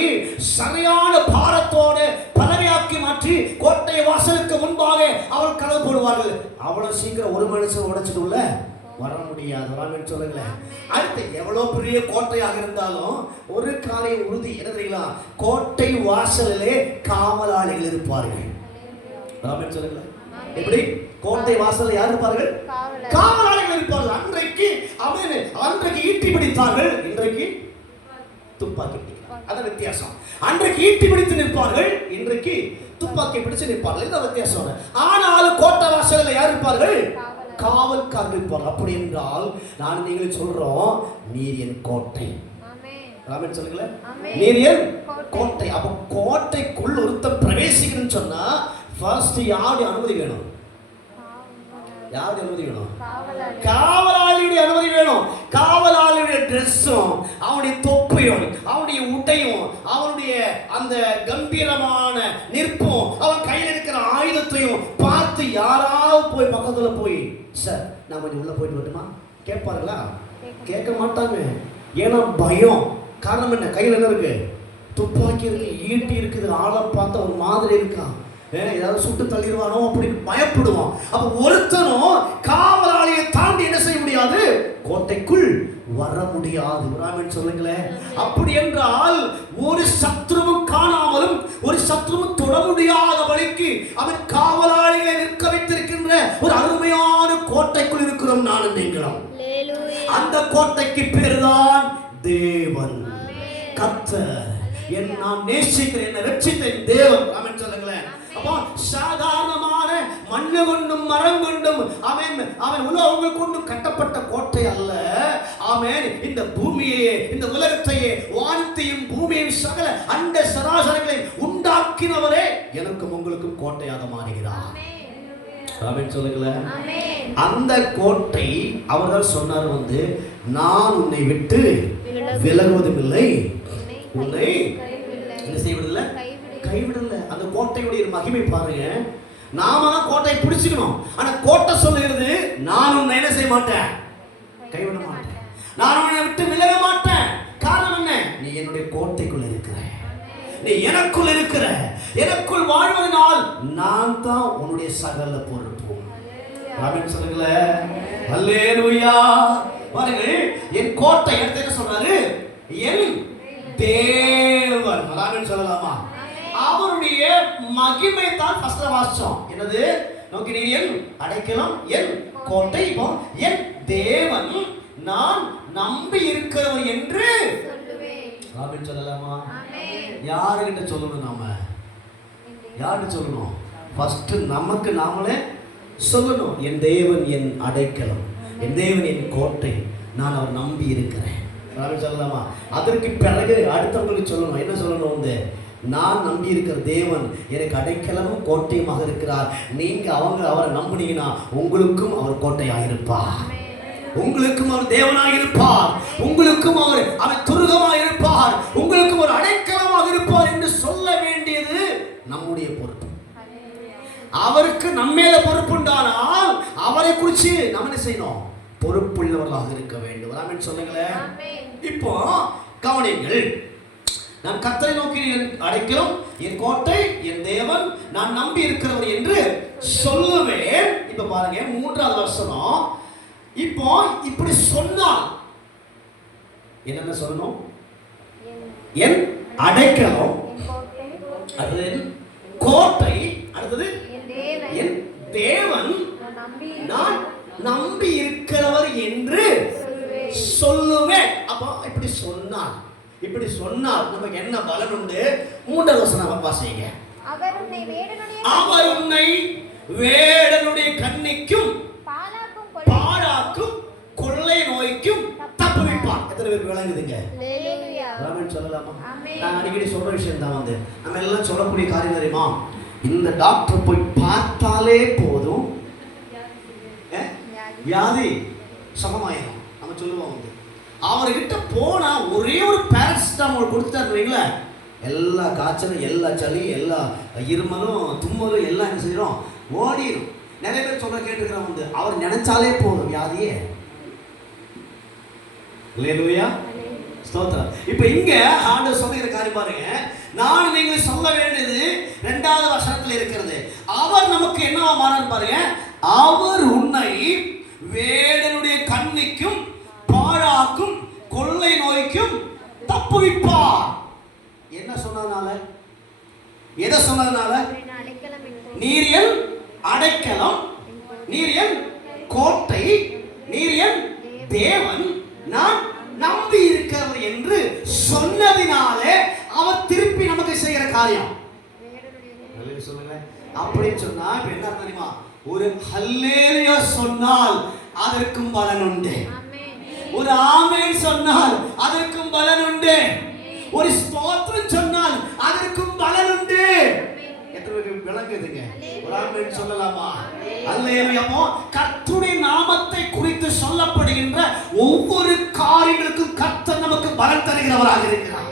சரியான பாரத்தோடு பலகையாக்கி மாற்றி கோட்டை வாசலுக்கு முன்பாக அவள் கதவு போடுவார்கள். அவ்வளவு சீக்கிரம் ஒரு மனுஷன் உடைச்சிட்டு உள்ள வர முடியாது. சொல்லுங்களேன். அடுத்து எவ்வளவு பெரிய கோட்டையாக இருந்தாலும் ஒரு காரியம் உறுதி என்ன தெரியுங்களா? கோட்டை வாசலிலே காவலாளிகள் இருப்பார்கள். சொல்லுங்களேன். எப்படி? கோட்டை வாசல்ல யார் இருப்பார்கள்? காவலாளிகள் இருப்பார்கள். அன்றைக்கு ஈட்டி பிடித்தார்கள், இன்றைக்கு துப்பாக்கி பிடிக்கிறார்கள். அதான் வித்தியாசம். அன்றைக்கு ஈட்டி பிடித்து நிற்பார்கள், இன்றைக்கு துப்பாக்கி பிடிச்சு நிற்பார்கள். இந்த வித்தியாசம். ஆனாலும் கோட்டை வாசல்ல யார் இருப்பார்கள்? காவல்காரர்கள் இருப்பார்கள். அப்படி என்றால் நான் நீங்களும் சொல்றோம், நீர் என் கோட்டை. ஆமென் சொல்லுங்களேன். நீர் என் கோட்டை. அப்ப கோட்டைக்குள் ஒருத்தர் பிரவேசிக்கணும்னு சொன்னா ஃபர்ஸ்ட் யாருடைய அனுமதி வேணும்? யாருடைய அனுமதி வேணும்? காவலாளியுடைய அனுமதி வேணும். காவலாளியுடைய ட்ரெஸ்ஸும் அவனுடைய தொப்பியும் அவனுடைய உடையும் அவனுடைய அந்த கம்பீரமான நிற்பும் அவன் கையில் இருக்கிற ஆயுதத்தையும் பார்த்து யாராவது போய் பக்கத்துல போய், சார் நான் கொஞ்சம் உள்ள போயிட்டு வரட்டுமா கேட்பாருங்களா? கேட்க மாட்டாங்க. ஏன்னா பயம். காரணம் என்ன? கையில் என்ன இருக்கு? துப்பாக்கி இருக்கு, ஈட்டி இருக்குது. ஆளை பார்த்தா ஒரு மாதிரி இருக்கான், ஏதாவது சுட்டு தள்ளிடுவானோ அப்படி பயப்படுவான். அப்ப ஒருத்தனும் காவலாளியை தாண்டி என்ன செய்ய முடியாது? கோட்டைக்குள் வர முடியாது. சொல்லுங்களேன். அப்படி என்றால் ஒரு சத்ருவும் காணாமலும் ஒரு சத்ருவும் தொட முடியாத வழிக்கு அவன் காவலாளிகளை நிற்க வைத்திருக்கின்ற ஒரு அருமையான கோட்டைக்குள் இருக்கிறோம் நானும் நீங்களும். அந்த கோட்டைக்கு பேர்தான் தேவன், கர்த்தர். நான் நேசிக்கிறேன், என்னை ரட்சித்த தேவன். ஆமென் சொல்லுங்களேன். அப்போ சாதாரணமான மண்ணு கொண்டும் மரம் கொண்டும் அவன் உலகங்கள் கொண்டும் கட்டப்பட்ட கோட்டை அல்ல. ஆமென். இந்த பூமியே, இந்த உலகத்தையே, வானத்தையும் பூமியையும் சகல அண்ட சராசரங்களை உண்டாக்கினவரே எனக்கும் உங்களுக்கும் கோட்டையாக மாறுகிறார். ஆமென் சொல்லுங்களேன். அந்த கோட்டை அவர்கள் சொன்னார் நான் உன்னை விட்டு விலகுவதும் இல்லை, உன்னை என்ன செய்வதில்லை, கைவிடல. அந்த கோட்டையுடைய மகிமை பாருங்க. நாம தான் கோட்டையை பிடிச்சுக்கணும். ஆனா கோட்டை சொல்லுகிறது நான் உன்னை என்ன செய்ய மாட்டேன், கைவிட மாட்டேன், நான் உன்னை விட்டு விலக மாட்டேன். காரணம் என்ன? நீ என்னுடைய கோட்டைக்குள் இருக்கிற, நீ எனக்குள் இருக்கிற, எனக்குள் வாழ்வதனால் நான் தான் உன்னுடைய சகல பொறுப்பு. ஆமென் சொல்லுங்களேன். அல்லேலூயா. பாருங்க, என் கோட்டை எடுத்து என்ன சொல்றாரு? என் தேவன். ஆமென் சொல்லலாமா? அவருடைய மகிமை தான் ஃபர்ஸ்ட் வாசம். என்னது? நோக்கி நீ என் அடைக்கலம், என் கோட்டை. இப்போ என் தேவன், நான் நம்பி இருக்கிறவர் என்று சொல்லுவேன். ஆமென் சொல்லலாமா? யாருகிட்ட சொல்லணும்? நாம யார்கிட்ட சொல்லணும்? ஃபர்ஸ்ட் நமக்கு நாமளே சொல்லணும். என் தேவன் என் அடைக்கலம், என் தேவன் என் கோட்டை, நான் அவர் நம்பி இருக்கிறேன். சொல்லலாமா? அதற்கு பிறகு அடுத்தவங்களுக்கு சொல்லணும். என்ன சொல்லணும்? நான் நம்பி இருக்கிற தேவன் எனக்கு அடைக்கலமும் கோட்டையுமாக இருக்கிறார். நீங்க அவரை நம்பினீங்கன்னா உங்களுக்கும் அவர் கோட்டையாக இருப்பார், உங்களுக்கும் அவர் தேவனாக இருப்பார், உங்களுக்கும் அவர் துருகமாக இருப்பார், உங்களுக்கும் ஒரு அடைக்கலமாக இருப்பார் என்று சொல்ல வேண்டியது நம்முடைய பொறுப்பு. அவருக்கு நம்மேல பொறுப்புண்டானால் அவரை குறித்து நம்ம என்ன செய்யணும்? பொறுப்புள்ளவர்களாக இருக்க வேண்டும். ஆமென் சொல்லுங்களேன். இப்போ கவனிங்கள், நான் கர்த்தரை நோக்கி அடைக்கலம், என் கோட்டை, என் தேவன், நான் நம்பி இருக்கிறவர் என்று சொல்லுவேன். இப்ப பாருங்க 3வது வசனம். இப்போ இப்படி சொன்னால் என்னென்ன சொல்லணும்? என் அடைக்கலம், அது கோட்டை, அடுத்தது என் தேவன், நான் நம்பி இருக்கிறவர் என்று சொல்லுவேன். அப்போ இப்படி சொன்னால் நமக்கு என்ன பலன் உண்டு? 3வது வசனம் வாசிங்க. அவர் உன்னை வேடனுடைய கண்ணிக்கும் பாழாக்கும் கொள்ளை நோய்க்கும் தப்புவிப்பார். எத்தனை பேருக்கு விளங்குதுங்க? ஆமென் சொல்லலாமா? நான் அடிக்கடி சொல்ற விஷயம் தான் வந்து நம்ம எல்லாம் சொல்லக்கூடிய காரியம் தெரியுமா? இந்த டாக்டர் போய் பார்த்தாலே போதும், வியாதி சமமாயிடும். நம்ம சொல்லுவோம் வந்து அவர்கிட்ட போனா ஒரே ஒரு பேராசிட்டமால் கொடுத்தாருங்களா, எல்லா காய்ச்சலும், எல்லா சளியும், எல்லா இருமலும், தும்மலும் எல்லாம் என்ன செய்யறோம்? ஓடிடும். நிறைய பேர் சொல்ல கேட்டுக்கிறோம் வந்து அவர் நினைச்சாலே போதும் வியாதியே. அல்லேலூயா, ஸ்தோத்திரம். இப்ப இங்க ஆண்டவர் சொல்லுகிற காரியம் பாருங்க. நான் நீங்கள் சொல்ல வேண்டியது 2வது வசனத்தில் இருக்கிறது. அவர் நமக்கு என்னவா மாறார் பாருங்க. அவர் உன்னை வேடனுடைய கண்ணிக்கும் பாழாக்கும் கொள்ளை நோய்க்கும் தப்புவிப்பார். என்ன சொன்னதுனால? எதை சொன்னதுனால? நீர் என் அடைக்கலம், நீர் என் கோட்டை, நீர் என் தேவன், நான் நம்பி இருக்கிறவர் என்று சொன்னதினாலே அவர் திருப்பி நமக்கு செய்கிற காரியம். சொல்லுங்க. அப்படின்னு சொன்னா இப்ப என்ன தெரியுமா? ஒரு ஹல்லேலூயா சொன்னால் அதற்கும் பலன் உண்டு. ஒரு ஆமென் சொன்னால் அதற்கும் பலன் உண்டு. ஒரு ஸ்தோத்திரம் சொன்னால் அதற்கும் பலன் உண்டு. எத்தனை விளங்குதுங்க? ஒரு ஆமென் சொல்லலாமா? அல்லேலூயா. கர்த்தருடைய நாமத்தை குறித்து சொல்லப்படுகின்ற ஒவ்வொரு காரியங்களுக்கும் கர்த்தர் நமக்கு பலன் தருகிறவராக இருக்கிறார்.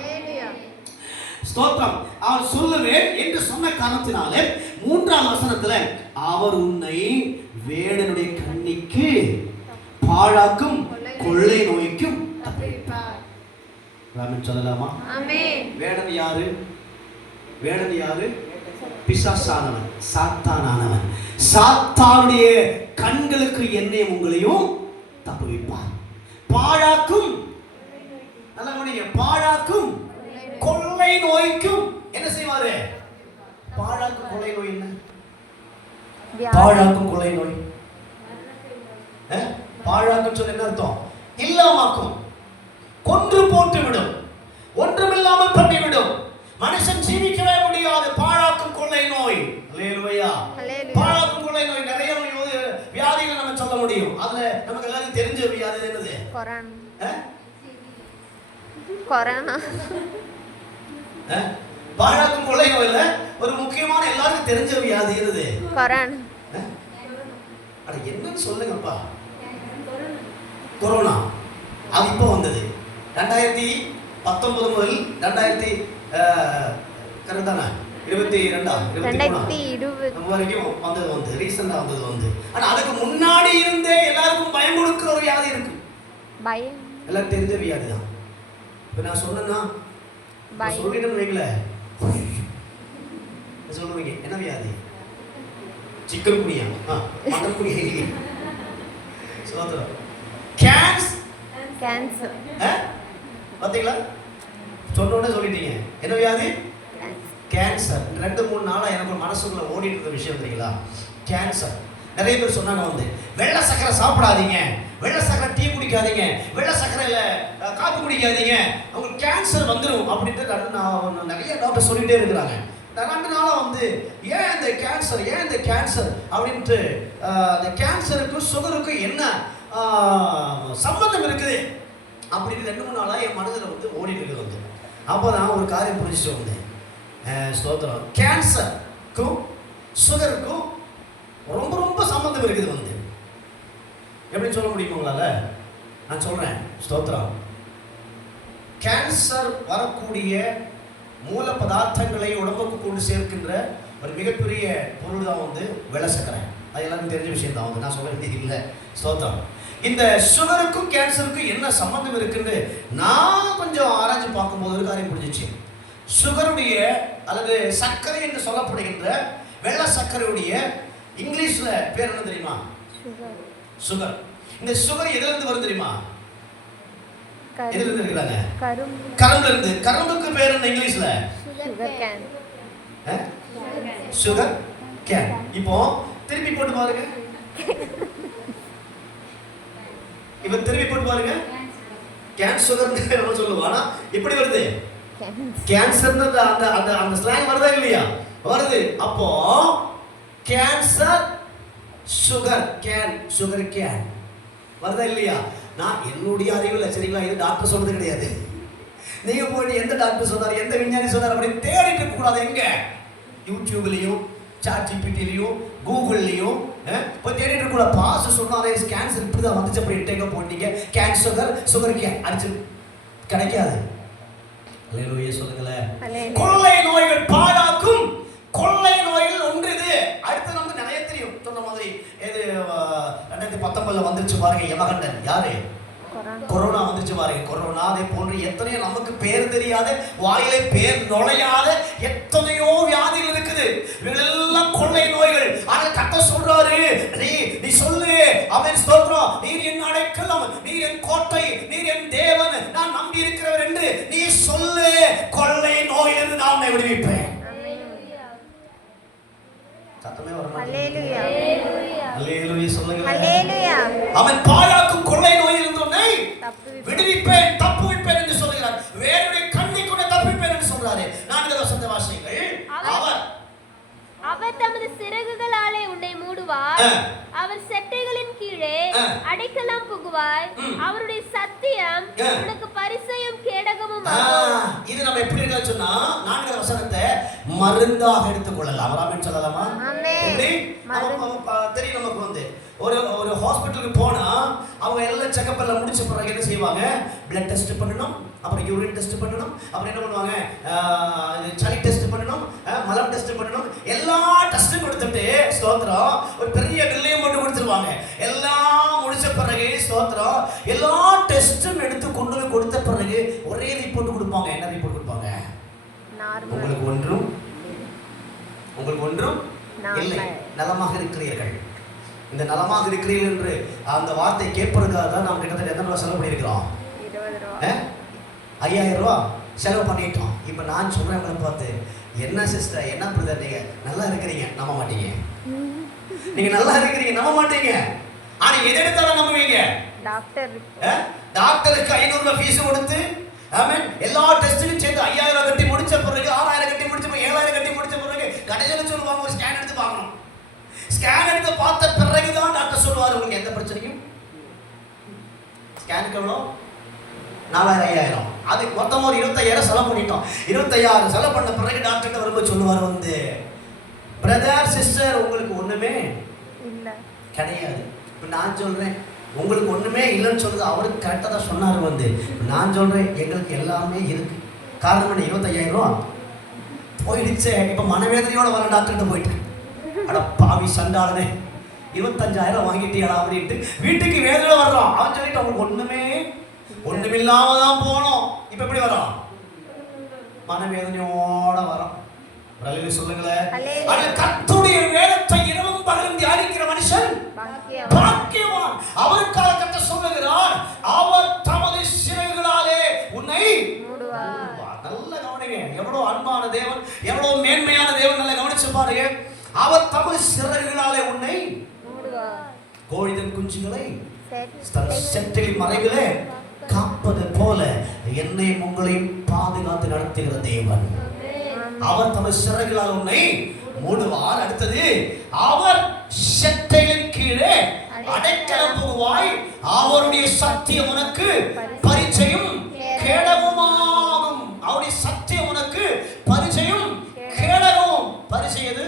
ஸ்தோத்திரம். அவர் சொல்லுவேன் என்று சொன்ன காரணத்தினாலே 3வது வசனத்துல அவர் உன்னை வேடனுடைய கண்ணிக்கு பாழாக்கும் கொள்ளை நோய்க்கும் தப்புவிப்பார். ஆமென் சொல்லலாமா? ஆமென். வேடன் யாரு? வேடன் யாரு? பிசாசானவன், சாத்தானானவன். சாத்தானுடைய கண்களுக்கு என்னையும் உங்களையும் தப்புவிப்பார். பாழாக்கும், நல்ல முடியுங்க, பாழாக்கும் கொள்ளை நோய்க்கும் என்ன செய்வாரு? பாழாக்கும் கொள்ளை நோய் என்ன? பாழாக்கும் கொள்ளை நோய், பாழாக்கும் சொல்ல என்ன அர்த்தம்? இல்லாமக்கும், கொன்று போட்டு விடும், ஒன்றுமில்லாமல் பண்ணிவிடும், மனுஷன் ஜீவிக்கவே முடியாது. பாழாக்கும் கொள்ளை நோய். அல்லேலூயா. பாழாக்கும் கொள்ளை நோய் நிறைய வியாதிகள் நம்ம சொல்ல முடியும். அதுல நமக்கு எல்லாரும் தெரிஞ்ச வியாதி என்னது? கொரோனா. பாழாக்கும் கொள்ளை நோயில ஒரு முக்கியமான எல்லாருக்கும் தெரிஞ்ச வியாதி என்னது? கொரோனா. அட என்னன்னு சொல்லுங்கப்பா. கொரோனா. அது இப்போ வந்தது 2019 முதல் 2022 வரைக்கும் வந்தது வந்து ரீசெண்டா வந்தது வந்து. ஆனா அதுக்கு முன்னாடி இருந்தே எல்லாருக்கும் பயம் கொடுக்கிற ஒரு வியாதி இருக்கு. பயம் எல்லாம் தெரிஞ்ச வியாதி தான். இப்ப நான் சொன்னேன்னா சொல்லிட்டு வைக்கல சொல்லுவீங்க என்ன வியாதி? சிக்கன் குனியா? மட்டன் குனியா இல்லையா? சோதரம். கேன்சர். பாத்தீங்களா? சொன்ன உடனே சொல்லிட்டீங்க. என்ன வியாதி? கேன்சர். 2-3 நாளா எனக்கு மனசுக்குள்ள ஓடிட்டு இருந்த விஷயம் தெரியுங்களா? கேன்சர். நிறைய பேர் சொன்னாங்க வந்து வெள்ளை சக்கரை சாப்பிடாதீங்க, வெள்ளை சக்கரை டீ குடிக்காதீங்க, வெள்ளை சக்கரையில காப்பி குடிக்காதீங்க, அவங்களுக்கு கேன்சர் வந்துடும் அப்படின்ட்டு நிறைய டாக்டர் சொல்லிட்டே இருக்கிறாங்க. 2 நாளா வந்து ஏன் இந்த கேன்சர் அப்படின்ட்டு அந்த கேன்சருக்கும் சுகருக்கும் என்ன சம்பந்தம் இருக்குது அப்படின்னு 2-3 நாளா என் மனதில் வந்து ஓடிட்டு இருக்குது வந்து. அப்போ நான் ஒரு காரியம் புரிஞ்சுட்டு வந்தேன். ஸ்தோத்திரம். கேன்சருக்கும் சுகருக்கும் ரொம்ப ரொம்ப சம்பந்தம் இருக்குது வந்து. எப்படி சொல்ல முடியுமா உங்களால? நான் சொல்றேன். ஸ்தோத்திரம். கேன்சர் வரக்கூடிய மூல பதார்த்தங்களை உடம்புக்கு கொண்டு சேர்க்கின்ற ஒரு மிகப்பெரிய பொருள் தான் வந்து வெள்ளை சக்கரை. அது எல்லாருக்கும் தெரிஞ்ச விஷயம் தான் வந்து, நான் சொல்ல வேண்டியது இல்லை. ஸ்தோத்திரம். இந்த சுகருக்கும் கேன்சருக்கும் என்ன சம்பந்தம் இருக்குன்னு நான் கொஞ்சம் ஆராய்ச்சி பார்க்கும்போது ஒரு காரியம் புரிஞ்சிச்சு. சுகருடைய அல்லது சர்க்கரை என்று சொல்லப்படுகின்ற வெள்ளை சர்க்கரையுடைய இங்கிலீஷ்ல பேர் என்ன தெரியுமா? சுகர். இந்த சுகர் எதுல இருந்து வருது தெரியுமா? எதுல இருந்து இருக்குறாங்க? கரும்புல இருந்து. கரும்புக்கு பேர் என்ன இங்கிலீஷ்ல? Sugar cane. இப்போ திருப்பி போட்டு பாருங்க. இப்போ திருப்பி போட்டு பாருங்க. கேன் சுகர் சொல்லுவானா இப்படி வருது. கேன்சர் அந்த அந்த அந்த ஸ்லாங் வருதா இல்லையா? வருது. அப்போ cancer sugar cane, sugar cane வருதா இல்லையா? நான் என்னுடைய அறிவில் சரிங்களா, இது டாக்டர் சொல்றது கிடையாது. நீங்க போயிட்டு எந்த டாக்டர் சொன்னார், எந்த விஞ்ஞானி சொன்னார் அப்படி தேடிட்டு இருக்க கூடாது. எங்க யூடியூப்லயும் சாட்ஜிபிடிலையும் கூகுள்லயும் போய் தேடிட்டு இருக்க கூடாது. பாஸ் சொன்னாரே கேன்சர் இப்படிதான் வந்துச்சு அப்படி டேக்க போட்டீங்க கேன் சுகர் சுகர் கேன் அடிச்சு கிடைக்காது. அல்லேலூயா சொல்லுங்களேன். கொள்ளை நோய்கள் பாழாக்கும் கொள்ளை நோய்கள் ஒன்று இது. அடுத்து நமக்கு நிறைய தெரியும். சொன்ன மாதிரி இது 2019 வந்துருச்சு பாருங்க, யமகண்டன். யாரு? கொரோனா வந்துருச்சு பாருங்க. கொரோனா அதே போன்று எத்தனையோ நமக்கு பேர் தெரியாத, வாயிலே பேர் நுழையாத எத்தனையோ வியாதிகள் இருக்குது. இவங்களெல்லாம் கொள்ளை நோய்கள். ஆனா கர்த்தர் சொல்றாரு, நீ சொல்லு அவன் ஸ்தோத்திரம், நீர் என் அடைக்கலம், நீர் என் கோட்டை, நீர் என் தேவன், நான் நம்பி இருக்கிறவர் என்று நீ சொல்லு. கொள்ளை நோயிலிருந்து நான் உன்னை விடுவிப்பேன். சத்தமே வரணும். அல்லேலூயா அல்லேலூயா சொல்லுங்க. அல்லேலூயா. அவன் பாழாக்கும் கொள்ளை நோயிலிருந்து உன்னை விடுவிப்பேன், தப்புவிப்பேன் என்று சொல்கிறார். வேறுடைய கண்ணிக்கு உன்னை தப்புவிப்பேன் என்று சொல்றாரு. 4 வசனத்தை வாசியுங்கள். அவர் தமது சிறகுகளாலே உன்னை மூடுவார், அவர் செட்டைகளின் கீழே அடைக்கலம் புகுவாய், அவருடைய சத்தியம் உனக்கு பரிசையும் கேடகமும் ஆகும். இது நம்ம எப்படி இருக்க சொன்னா 4 வசனத்தை மருந்தாக எடுத்துக்கொள்ளலாம். ஆமென் சொல்லலாமா? ஆமென். தெரியும் நமக்கு வந்து ஒரு ஹாஸ்பிடலுக்கு போனா அவங்க எல்லாம் செக்அப் எல்லாம் முடிச்ச பிறகு என்ன செய்வாங்க? பிளட் டெஸ்ட் பண்ணணும், அப்புறம் யூரின் டெஸ்ட் பண்ணணும், அப்புறம் என்ன பண்ணுவாங்க? சளி டெஸ்ட் பண்ணணும், மலம் டெஸ்ட் பண்ணணும். எல்லா டெஸ்டும் கொடுத்துட்டு ஸ்தோத்திரம் ஒரு பெரிய நிலையம் போட்டு கொடுத்துருவாங்க. எல்லாம் முடிச்ச பிறகு ஸ்தோத்திரம் எல்லா டெஸ்டும் எடுத்து கொண்டு போய் கொடுத்த பிறகு ஒரே ரிப்போர்ட் கொடுப்பாங்க. என்ன ரிப்போர்ட் கொடுப்பாங்க? உங்களுக்கு ஒன்றும் இல்லை, நலமாக இருக்கிறீர்கள். இந்த நலமாக இருக்கிறீர்கள் என்று அந்த வார்த்தை கேட்பதற்காக தான் நாம் கிட்டத்தட்ட எத்தனை ரூபா செலவு பண்ணியிருக்கிறோம்? 5000 ரூபா செலவு பண்ணிட்டோம். இப்போ நான் சொல்றேன் உங்களை பார்த்து, என்ன சிஸ்டர், என்ன பிரதர், நீங்க நல்லா இருக்கிறீங்க, நம்ப மாட்டீங்க. நீங்க நல்லா இருக்கிறீங்க நம்ப மாட்டீங்க. ஆனா எது எடுத்தாலும் நம்புவீங்க. டாக்டருக்கு 500 ரூபாய் ஃபீஸ் கொடுத்து, ஆமென், எல்லா டெஸ்ட்டும் சேர்த்து 5000 கட்டி முடிச்ச பிறகு 6000 கட்டி முடிச்ச பிறகு 7000 கட்டி முடிச்ச பிறகு கடைசியில் சொல்லுவாங்க ஒரு ஸ்கேன் எடுத்து பார்க்கணும். ஸ்கேன் எடுத்து பார்த்த பிறகுதான் டாக்டர் சொல்லுவார் உங்களுக்கு எந்த பிரச்சனையும். ஸ்கேனுக்கு எவ்வளோ? 4000 5000. அதுக்கு மொத்தமாக ஒரு 25000 செலவு பண்ணிட்டோம். 25000 செலவு பண்ண பிறகு டாக்டர்கிட்ட வரும்போது சொல்லுவார் வந்து, பிரதர் சிஸ்டர் உங்களுக்கு ஒண்ணுமே இல்லை கிடையாது. இப்போ நான் சொல்றேன் உங்களுக்கு ஒண்ணுமே இல்லைன்னு சொல்றது அவருக்கு கரெக்டாக தான் சொன்னார் வந்து. நான் சொல்றேன் எங்களுக்கு எல்லாமே இருக்கு. காரணம் என்ன? 25000 ரூபா போயிடுச்சு. இப்போ மனவேதனையோட வர டாக்டர்கிட்ட போயிட்டேன். அட பாவி சண்டாளனே, 25000 வாங்கிட்டியாடா அப்படின்ட்டு வீட்டுக்கு வேதனை வர்றான். அவன் சொல்லிட்டு அவங்களுக்கு ஒண்ணுமில்லாம தான் போனோம். இப்ப எப்படி வரோம்? மனவேதனையோட வரோம். சொல்லுங்களேன். கர்த்தருடைய வேதத்தை இரவும் பகலும் தியானிக்கிற மனுஷன் பாக்கியவான். அவருக்காக கர்த்தர் சொல்லுகிறார், அவர் தமது சிறகுகளாலே உன்னை மூடுவார். நல்ல கவனிங்க, எவ்வளவு அன்பான தேவன், எவ்வளவு மேன்மையான தேவன். நல்ல கவனிச்சு பாருங்க. அவர் தமது சிறகுகளாலே உன்னை மூடுவார். கோழிதன் குஞ்சுகளை செட்டையின் மறைவிலே காப்பது போல என்னை உங்களையும் பாதுகாத்து நடத்துகிற தேவன். அவர் தமது சிறகுகளால் உன்னை மூடுவார். அடுத்தது, அவர் செட்டையின் கீழே அடைக்கலம் புகுவாய், அவருடைய சத்தியம் உனக்கு பரிச்சையும் கேடகமாகும். அவருடைய சத்தியம் உனக்கு பரிச்சையும் கேடகமும். பரிச்சையது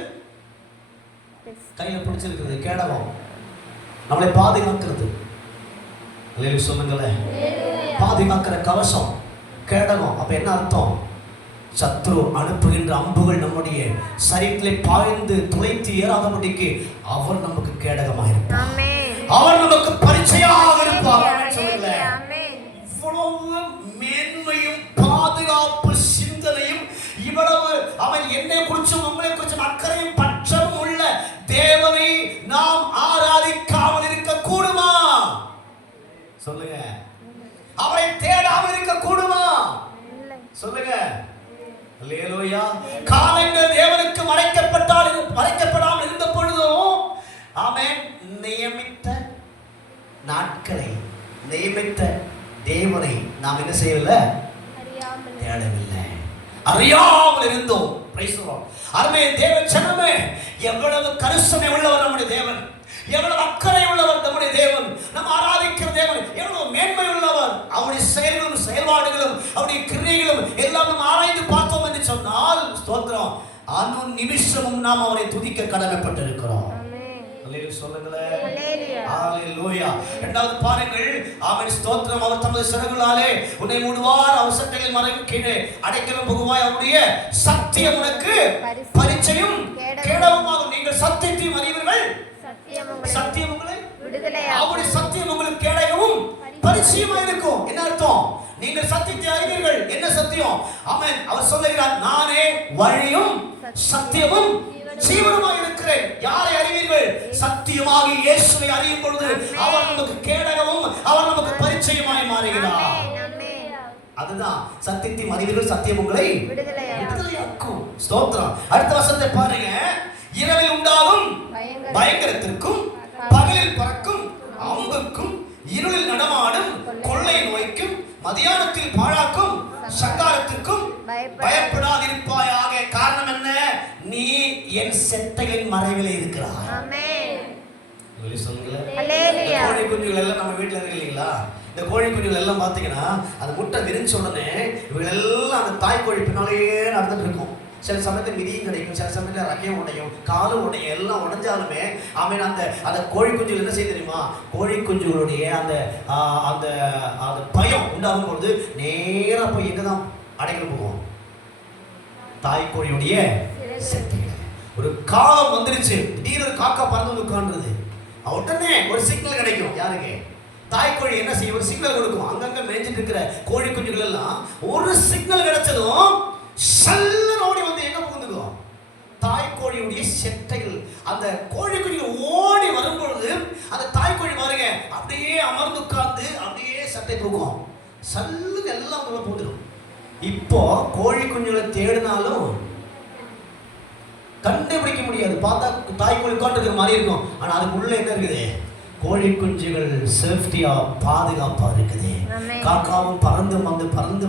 கையில பிடிச்சிருக்கிறது, கேடகம் நம்மளை பாதுகாக்கிறது. சொல்லுங்களேன், பாதுகாக்கிற கவசம் கேடகம். அப்ப என்ன அர்த்தம்? சத்ரு அனுப்புகின்ற அம்புகள் நம்முடைய சரீரத்திலே பாய்ந்து துளைத்து ஏறாதபடிக்கு அவர் நமக்கு கேடகமாக இருப்பார். அவர் நமக்கு பரிச்சையாக இருப்பார். இவ்வளவு மேன்மையும் பாதுகாப்பு சிந்தனையும் அக்கறையும் பட்சமும் உள்ள தேவனை நாம் ஆராதிக்காமல் இருக்க கூடுமா? சொல்லுங்க. அவரை தேடாமல் இருக்க கூடுமா? சொல்லுங்க. அல்லேலூயா. காலங்கள் தேவனுக்கு மறைக்கப்படாமல் இருந்த பொழுதும் ஆமென், நியமித்த நாட்களை நியமித்த தேவனை நாம் என்ன செய்யல? தேடவில்லை, அறியாமல் இருந்தோம். அருமை தேவ ஜனமே, எவ்வளவு கரிசனை உள்ளவர் நம்முடைய தேவன், எவ்வளவு அக்கறை உள்ளவர் நம்முடைய தேவன், நாம் ஆராதிக்கிற தேவன் எவ்வளவு மேன்மை உள்ளவர். அவருடைய செயல்களும் செயல்பாடுகளும் அவருடைய கிரியைகளும் எல்லாம் நாம் ஆராய்ந்து பார்த்தோம் என்று சொன்னால் ஸ்தோத்திரம், அனு நிமிஷமும் நாம் அவரை துதிக்க கடமைப்பட்டிருக்கிறோம். சொல்லுங்களேன். ஹalleluya. இரண்டாவது பாருங்கள், ஆமென் ஸ்தோத்திரம். அவர் தமது சிறகுகளாலே உன்னை மூடுவார், அவர் சட்டைகளின் மறைவு கீழே அடைக்கலம் புகுவாய். அவருடைய சத்தியம் உனக்கு பரிச்சையும் கேடகமுமாகும். நீங்கள் சத்தியத்தையும் அறிவீர்கள், சத்தியம் உங்களை விடுதலையாக்கும். அவருடைய சத்தியம் உங்களுக்கு கேடகமும் பரிச்சயமா இருக்கும். என்ன அர்த்தம்? நீங்கள் சத்தியத்தை அறிவீர்கள். என்ன சத்தியம்? ஆமென். அவர் சொல்லுகிறார், நானே வழியும் சத்தியமும் ஜீவனுமாய் இருக்கிறேன். யாரை அறிவீர்கள்? சத்தியமாகி இயேசுவை அறியும் பொழுது அவர் நமக்கு கேடகமும் அவர் நமக்கு பரிச்சயமாய் மாறுகிறார். அதுதான் சத்தியத்தை அறிவீர்கள், சத்தியம் உங்களை விடுதலையாக்கும். ஸ்தோத்திரம். அடுத்த வசனத்தை பாருங்க. இரவில் உண்டாகும் பயங்கரத்திற்கும் பகலில் பறக்கும் அம்புக்கும் இருளில் நடமாடும் கொள்ளை நோய்க்கும் மதியானத்தில் பாழாக்கும் சங்காரத்திற்கும் பயப்படாதிருப்பாயாக. காரணம் என்ன? நீ என் செட்டையின் மறைவிலே இருக்கிறாய். ஆமென். கோழி குஞ்சுகள் எல்லாம் நம்ம வீட்டுல இருக்கு இல்லைங்களா? இந்த கோழி குஞ்சுகள் எல்லாம் பாத்தீங்கன்னா அது முட்டை விரிஞ்ச உடனே இவங்க எல்லாம் அந்த தாய் கோழி பின்னாலேயே நடந்துட்டு இருக்கும். சில சமயத்தில் மிதியும் கிடைக்கும், சில சமயத்தில் ரக்கையும் உடையும், காலும் உடையும், எல்லாம் உடைஞ்சாலுமே ஆமீன் அந்த கோழி குஞ்சுகள் என்ன செய்ய தெரியுமா? கோழி குஞ்சுகளுடைய அந்த அந்த அந்த பயம் உண்டாகும் பொழுது நேரா போய் எங்கதான் அடைக்கல போவோம்? தாய் கோழியுடைய செட்டைகள். ஒரு காலம் வந்துருச்சு, திடீர்னு காக்கா பறந்து உட்கார்ந்துருது, உடனே ஒரு சிக்னல் கிடைக்கும். யாருக்கு? தாய் கோழி என்ன செய்யும்? ஒரு சிக்னல் கொடுக்கும். அங்கங்க மேய்ஞ்சிட்டு இருக்கிற கோழி குஞ்சுகள் எல்லாம் ஒரு சிக்னல் கிடைச்சதும் சல்லன் ஓடி வந்து எங்க புகுந்துக்கும்? தாய் கோழியுடைய செட்டைகள். அந்த கோழி குஞ்சுகள் ஓடி வரும் பொழுது அந்த தாய் கோழி பாருங்க அப்படியே அமர்ந்து உட்கார்ந்து அப்படியே சட்டை தூக்கும், சல்லுன்னு எல்லாம் உள்ள போந்துடும். இப்போ கோழி குஞ்சுகளை தேடினாலும் கண்டுபிடிக்க முடியாது. பார்த்தா தாய் கோழி உட்காந்துருக்கிற மாதிரி இருக்கும், ஆனா அதுக்குள்ள என்ன இருக்குது? கோழி குஞ்சுகள் சேஃப்டியா பாதுகாப்பா இருக்குது. காக்காவும் பறந்து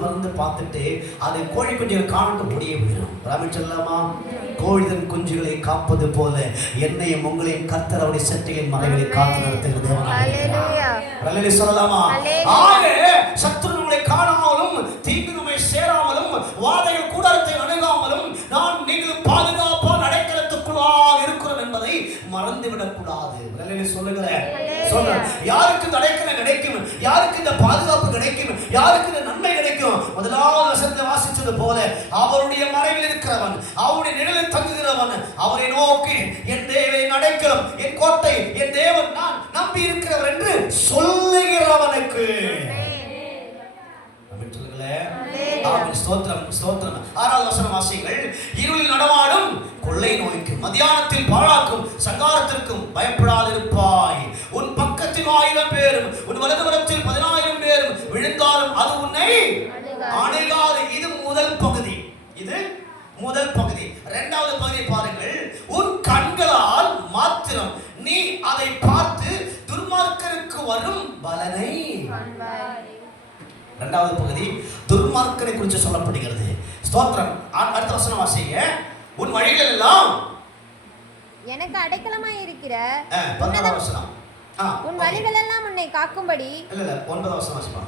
வந்து பார்த்துட்டு அது கோழி குஞ்சுகள் காணட்டு ஓடியே போயிடும். ராமன் சொல்லாமா? கோழிதன் குஞ்சுகளை காப்பது போல என்னையும் உங்களையும் கர்த்தர் அவருடைய செட்டையின் மறைவிலே காத்து நடத்துகிறது. அல்லேலூயா சொல்லலாமா? ஆக சத்துரு நம்மளை காணாமலும் தீங்கு நம்மை சேராமலும் வாதைகள் கூடாரத்தை அணுகாமலும் நான் நீங்கள் பாதுகாப்பா அடைக்கலத்துக்குள்ளாக இருக்கிறோம் என்பதை மறந்துவிடக் கூடாது. சொல்லுங்களேன். யாருக்கு அடைக்கலம் கிடைக்கும்? யாருக்கு இந்த பாதுகாப்பு கிடைக்கும்? யாருக்கு இந்த நன்மை கிடைக்கும்? முதலாவது வசனத்தில் வாசிச்சது போல அவருடைய மறைவில் இருக்கிறவன், அவருடைய நிழலில் தங்குகிறவன், அவரை நோக்கி என் தேவன் அடைக்கலம், என் கோட்டை, என் தேவன் நான் நம்பி இருக்கிறவர் என்று சொல்லுகிறவனுக்கு. ஆறாவது வசனம் வாசியுங்கள். இருளில் நடமாடும் கொள்ளை நோய்க்கு மதியானத்தில் பாழாக்கும் சங்காரத்திற்கும் பயப்படாதிருப்பாய். உன் பக்கத்தில் 1000 பேரும் உன் வலதுபுறத்தில் 10000 பேரும் விழுந்தாலும் அது உன்னை அணுகாது. இது முதல் பகுதி. இது முதல் பகுதி. இரண்டாவது பகுதியை பாருங்கள். உன் கண்களால் மாத்திரம் நீ அதை பார்த்து துர்மார்க்கருக்கு வரும் பலனை. இரண்டாவது பகுதி துர்மார்க்கனை குறித்து சொல்லப்படுகிறது. ஸ்தோத்திரம். அடுத்த வசனம் வாசிங்க. உன் வழிகள் எல்லாம் எனக்கு அடைக்கலமாய் இருக்கிற உன் வழிகள் எல்லாம் உன்னை காக்கும்படி. இல்ல 9வது வசனம் வாசிப்பா.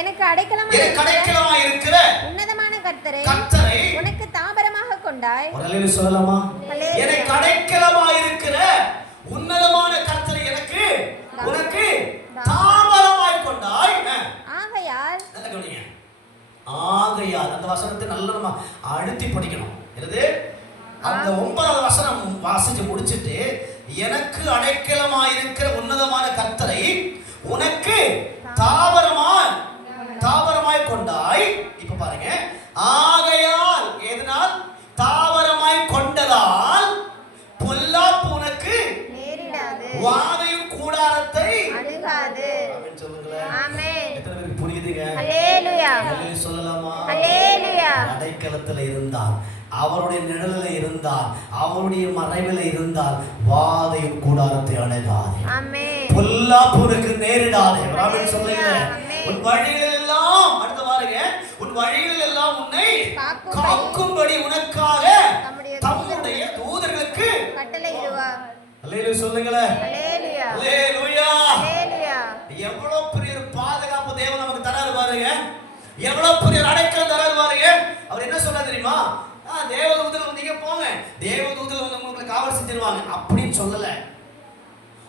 எனக்கு அடைக்கலமாய் இருக்கிற உன்னதமான கர்த்தரை உனக்கு தாபரமாக கொண்டாய். அல்லேலூயா சொல்லலாமா? எனக்கு அடைக்கலமாய் இருக்கிற உன்னதமான கர்த்தரை எனக்கு உனக்கு தாபரமாய் கொண்டாய். ஆகையால் நல்ல கவனிங்க. ஆகையால் அந்த வசனத்தை நல்ல நம்ம அழுத்தி படிக்கணும். என்னது? அந்த 9வது வசனம் வாசிச்சு முடிச்சிட்டு எனக்கு அடைக்கலமாய் இருக்கிற உன்னதமான கர்த்தரை உனக்கு தாவரமாய் கொண்டாய். இப்ப பாருங்க. ஆகையால் எதனால்? தாவரமாய் கொண்டதால் சொல்லுவீங்க? அல்லேலூயா. அல்லேலூயா சொல்லலாமா? அல்லேலூயா. அடைக்கலத்துல இருந்தால், அவருடைய நிழலில் இருந்தால், அவருடைய மறைவில் இருந்தால் வாதையும் கூடாரத்தை அணுகாது. ஆமென். பொல்லாப்புக்கு நேரிடாது. ராமன் சொல்லுங்க, ஆமென். உன் வழிகளில் எல்லாம், அடுத்த பாருங்க, உன் வழிகளில் எல்லாம் உன்னை காக்கும்படி உனக்காக தம்முடைய தூதர்களுக்கு கட்டளையிடுவார். அல்லேலூயா சொல்லுங்களேன். அல்லேலூயா. அல்லேலூயா. அல்லேலூயா. எவ்வளவு பெரிய ஒரு பாதுகாப்பு தேவன் நமக்கு தராரு பாருங்க. எவ்வளவு பெரிய ஒரு அடைக்கலம் தராரு பாருங்க. அவர் என்ன சொல்றாரு தெரியுமா? தேவதூதர்கள் வந்தீங்க போங்க, தேவதூதர்கள் வந்து உங்களுக்கு காவல் செஞ்சிருவாங்க அப்படின்னு சொல்லல.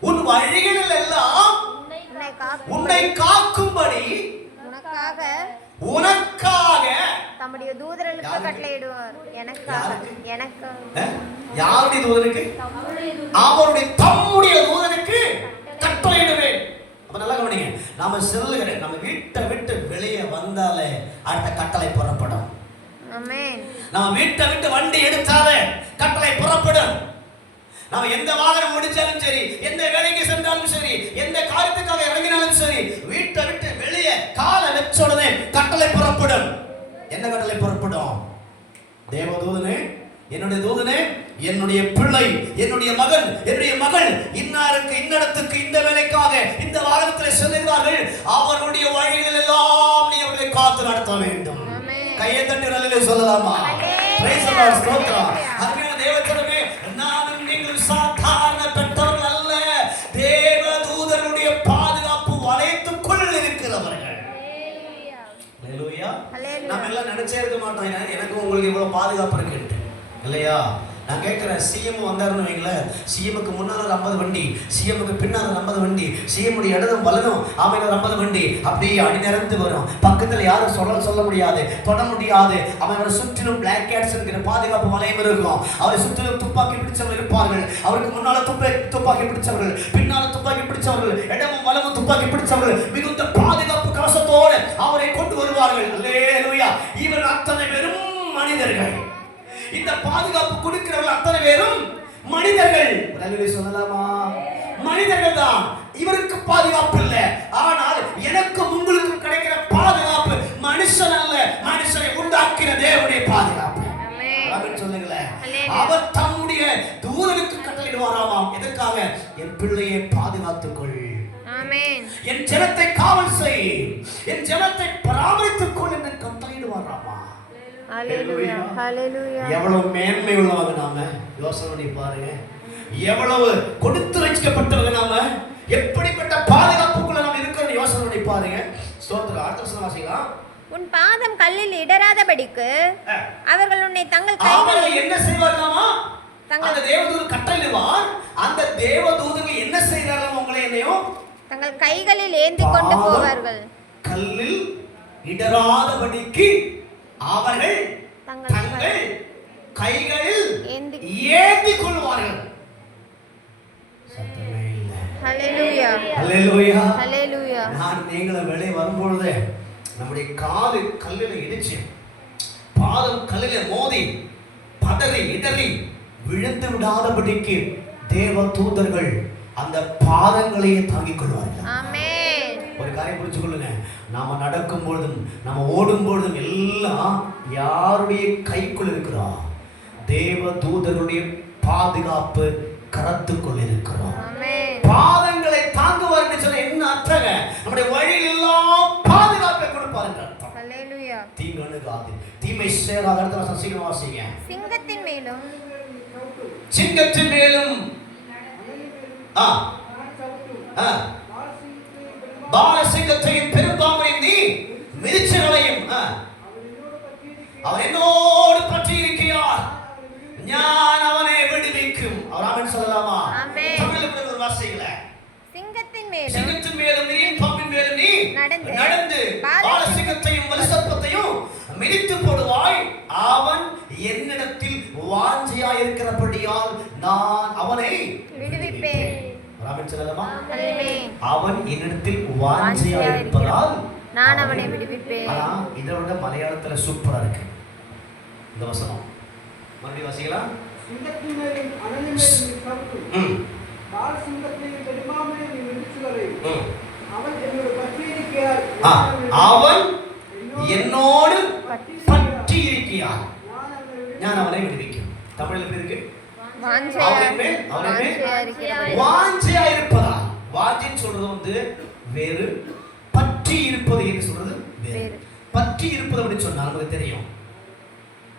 உன் வழிகளில் எல்லாம் உன்னை காக்கும்படி உனக்காக தம்முடைய தூதர்களுக்கு கட்டளையிடுவார். எனக்கு யாருடைய தூதனுக்கு? அவருடைய தம்முடைய தூதனுக்கு கட்டளையிடுவேன். அப்ப நல்லா கவனிங்க, நாம செல்லுகிற நம்ம வீட்டை விட்டு வெளியே வந்தாலே அடுத்த கட்டளை புறப்படும். ஆமென். நம்ம வீட்டை விட்டு வண்டி எடுத்தாலே கட்டளை புறப்படும். நாம எந்த வாகனம் முடிச்சாலும் சரி, எந்த வேலைக்கு சென்றாலும் சரி, எந்த காரியத்துக்காக இறங்கினாலும் சரி, வீட்டை விட்டு வெளியே காலை வச்ச உடனே கட்டளை புறப்படும். என்ன கட்டளை புறப்படும்? தேவதூதனே, என்னுடைய தூதனே, என்னுடைய பிள்ளை, என்னுடைய மகன், என்னுடைய மகள் இன்னாருக்கு இன்னடத்துக்கு இந்த வேலைக்காக இந்த வாகனத்தில் செல்கிறார்கள், அவர்களுடைய வழிகளில் எல்லாம் நீ அவர்களை காத்து நடத்த வேண்டும். கையை தட்டி நல்ல சொல்லலாமா? Praise the Lord. ஸ்தோத்திரம். அருமையான தேவஜனமே, நானும் நீங்கள் சாதாரண பெற்றவர்கள் அல்ல, தேவதூதருடைய பாதுகாப்பு வளையத்துக்குள் இருக்கிறவர்கள். அல்லேலூயா. நாம எல்லாம் நினைச்சே இருக்க மாட்டோம் எனக்கு உங்களுக்கு இவ்வளவு பாதுகாப்பு இருக்கு இல்லையா? நான் கேட்கிறேன், சிஎம் வந்தாருன்னு வைங்களேன், சிஎம்க்கு முன்னால 50 வண்டி, சிஎம்க்கு பின்னால 50 வண்டி, சிஎம்முடைய இடதும் வலதும் அவன் 50 வண்டி அப்படியே அணிநிறந்து வரும். பக்கத்துல யாரும் சொல்ல முடியாது, தொட முடியாது. அவனோட சுற்றிலும் பிளாக் கேட்ஸ் என்கிற பாதுகாப்பு வளையம் இருக்கும். அவரை சுற்றிலும் துப்பாக்கி பிடிச்சவர்கள் இருப்பார்கள். அவருக்கு முன்னால துப்பாக்கி பிடிச்சவர்கள், பின்னால துப்பாக்கி பிடிச்சவர்கள், இடமும் வலமும் துப்பாக்கி பிடிச்சவர்கள் மிகுந்த பாதுகாப்பு கவசத்தோடு அவரை கொண்டு வருவார்கள். அல்லேலூயா. இவர் அத்தனை பேரும் மனிதர்கள். இந்த பாதுகாப்பு கொடுக்கிறவர்கள் அத்தனை பேரும் மனிதர்கள். அல்லேலூயா சொல்லலாமா? மனிதர்கள் தான். இவருக்கு பாதுகாப்பு இல்லை. ஆனால் எனக்கு உங்களுக்கு கிடைக்கிற பாதுகாப்பு மனுஷன் அல்ல, மனுஷனை உண்டாக்கிற தேவனுடைய பாதுகாப்பு. ஆமென் சொல்லுங்களேன். அவர் தம்முடைய தூதனுக்கு கட்டளையிடுவாராம். எதற்காக? என் பிள்ளையை பாதுகாத்துக்கொள். ஆமென். என் ஜனத்தை காவல் செய், என் ஜனத்தை பராமரித்துக் கொள் என்று கட்டளையிடுவாராமா. ஹalleluya. ஹalleluya. எவ்வளவு மேன்மை உள்ளவங்க நாம, யோசனை பண்ணி பாருங்க. எவ்வளவு கொடுத்து வைக்கப்பட்டவங்க நாம, எப்படிப்பட்ட பாதுகாப்புக்குள்ள நாம இருக்கிறோம் யோசனை பண்ணி பாருங்க. ஸ்தோத்திரம். அடுத்த வசனம் வாசிக்கலாம். உன் பாதம் கல்லில் இடராதபடிக்கு அவர்கள் உன்னை தங்கள் கைகளில் என்ன செய்வார்களாமா? அந்த தேவதூதர் கட்டளையிடுவார். அந்த தேவதூதர்கள் என்ன செய்றாங்க? உங்களை என்னையும் தங்கள் கைகளில் ஏந்தி கொண்டு போவார்கள். கல்லில் இடராதபடிக்கு அவர்கள் தங்கள் கைகளில் ஏந்தி கொள்வார்கள். ஹalleluya. ஹalleluya. ஹalleluya. நான் நீங்களும் வெளியே வரும்பொழுது நம்முடைய காது கல்லில் இடிச்சு, பாதம் கல்லில் மோதி பதறி இடறி விழுந்து விடாதபடிக்கு தேவ தூதர்கள் அந்த பாதங்களையே தாங்கிக் கொள்வார்கள். ஆமென். ஒரு காரியம் புரிஞ்சு கொள்ளுங்க, நாம நடக்கும் பொழுதும் நாம ஓடும் பொழுதும் எல்லாம் யாருடைய கைக்குள் இருக்கிறோம்? தேவ தூதருடைய பாதுகாப்பு கரத்துக்குள் இருக்கிறோம். பாதங்களை தாங்குவார் சொல்ல என்ன அர்த்தங்க? நம்முடைய வழியில் எல்லாம் பாதுகாப்பை கொடுப்பார் என்று அர்த்தம். ஹalleluya. தீங்கு அணுகாது, தீமை சேராது. அடுத்த சீக்கிரம் வாசிங்க. சிங்கத்தின் மேலும் சிங்கத்தின் மேலும் பாலசிங்கத்தையும் பெரும்பாம்பையும் நீ மிதிச்சவளையும் அவர் என்னோடு பற்றி இருக்கிறார், நான் அவனை விடுவிக்கும். அவர் ஆமென் சொல்லலாமா? தமிழ்ல ஒரு வார்த்தைகள சிங்கத்தின் மேலும் நீ பாம்பின் மேலும் நீ நடந்து பாலசிங்கத்தையும் வலுசர்ப்பத்தையும் மிதித்து போடுவாய். அவன் என்னிடத்தில் வாஞ்சையாய் இருக்கிறபடியால் நான் அவனை விடுவிப்பேன். ஆமென் சொல்லலாமா? அவன் என்னிடத்தில் வாஞ்சையாய் இருப்பதால் நான் அவனை விடுவிப்பேன். ஆனா இதோட மலையாளத்துல சூப்பரா இருக்கு இந்த வசனம். மறுபடியும் வாசிக்கலாம். சிங்கத்தின் மேலும் அனலின் மேலும் கவுத்து பாலசிங்கத்தையும் பெரும்பாம்பையும் மிதிச்சுவரை அவன் என்னோட பற்றி இருக்கிறார், அவன் என்னோடு பற்றி இருக்கிறான், நான் அவனை விடுவிக்கும். தமிழ்ல எப்படி இருக்கு? வாஞ்சையா இருப்பதால். வாஞ்சைன்னு சொல்றது வேறு, பற்றி இருப்பது என்று சொல்றது வேறு. பற்றி இருப்பது அப்படின்னு சொன்னா நமக்கு தெரியும்,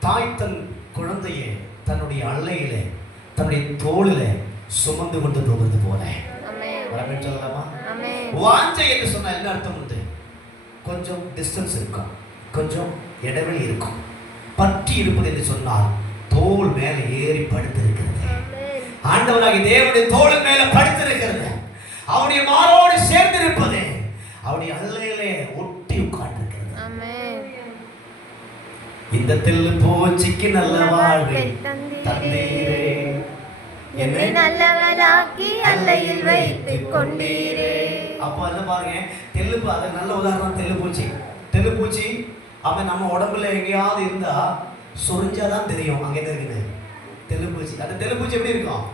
தாய் தன் குழந்தையை தன்னுடைய அள்ளையில தன்னுடைய தோளில சுமந்து கொண்டு போவது போல. சொல்லலாமா? வாஞ்சை என்று சொன்னா என்ன அர்த்தம் உண்டு? கொஞ்சம் டிஸ்டன்ஸ் இருக்கும், கொஞ்சம் இடைவெளி இருக்கும். பற்றி இருப்பது என்று சொன்னால் தோள் மேல ஏறி படுத்திருக்கிறது. ஆண்டவராகிய தேவனுடைய தோள் மேல படுத்திருக்கிறது, அவருடைய மாரோடு சேர்ந்து இருப்பது, அவருடைய அள்ளையிலே ஒட்டி உட்கார்ந்திருக்கிறது. இந்த தெல்லு பூச்சிக்கு நல்ல வாழ்வை தந்தீரே, என்னை நல்லவளாக்கி அள்ளையில் வைத்துக் கொண்டீரே. அப்போ என்ன பாருங்க, தெல்லுப்பூ அது நல்ல உதாரணம். தெல்லுப்பூச்சி, தெல்லுப்பூச்சி அவன் நம்ம உடம்புல எங்கேயாவது இருந்தா சொரிஞ்சாதான் தெரியும் அங்க என்ன இருக்குது. தெல்லுப்பூச்சி, அந்த தெல்லுப்பூச்சி எப்படி இருக்கும்?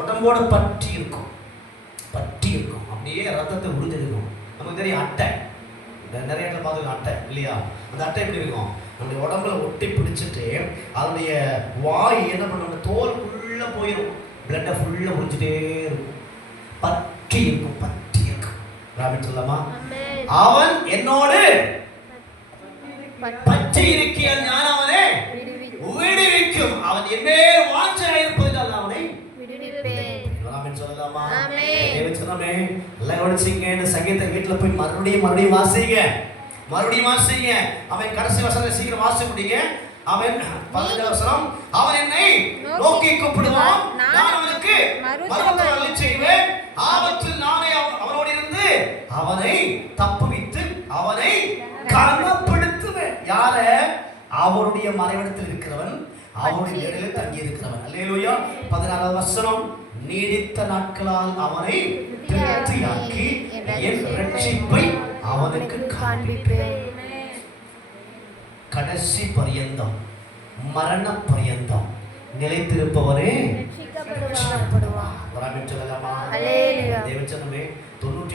உடம்போட பற்றி இருக்கும், பற்றி இருக்கும், அப்படியே ரத்தத்தை உறிஞ்சிருக்கும். நமக்கு தெரியும் அட்டை, நிறைய இடத்துல பார்த்துருக்கோம் அட்டை இல்லையா? அந்த அட்டை எப்படி இருக்கும்? நம்முடைய உடம்புல ஒட்டி பிடிச்சிட்டு அதனுடைய வாய் என்ன பண்ணும், தோல் ஃபுல்லா போயிடும், பிளட்டை ஃபுல்லா உறிஞ்சிட்டே இருக்கும், பற்றி இருக்கும், பற்றி இருக்கும். ராபின் சொல்லலாமா? அவன் என்னோடு பற்றி இருக்கிய நான் அவனை விடுவிக்கும். அவன் என்னே வாஞ்சையா இருப்பதால் அவனை விடுவிப்பேன். ராபின் சொல்லலாமா? தேவன் சொன்னாமே, எல்லாம் ஒழிச்சிங்க. இந்த சங்கீத வீட்டுல போய் மறுபடியும் வாசிங்க, மறுபடியும் வாசிங்க. அவன் கடைசி வசனத்தை சீக்கிரம் வாசிக்க முடியுங்க. அவன் 15 வசனம், அவன் என்னை நோக்கி கூப்பிடுவான், நான் அவனுக்கு மறுபடியும் அருளி செய்வேன். ஆபத்தில் நானே அவனோடு இருந்து அவனை தப்புவித்து அவனை கனப்படுத்துவேன். யார? அவருடைய மறைவிடத்தில் இருக்கிறவன், அவருடைய இடத்தில் தங்கி இருக்கிறவன். அல்லேலூயா. 16 வசனம், நீடித்த நாட்களால் அவனை திருப்தியாக்கி என் ரட்சிப்பை அவனுக்கு காண்பிப்பேன். கடைசி பரியந்தம், மரண பரியந்தம் நிலைத்திருப்பவரே ரட்சிக்கப்படுவார். சொல்லலாமா? தேவன் சொன்னமே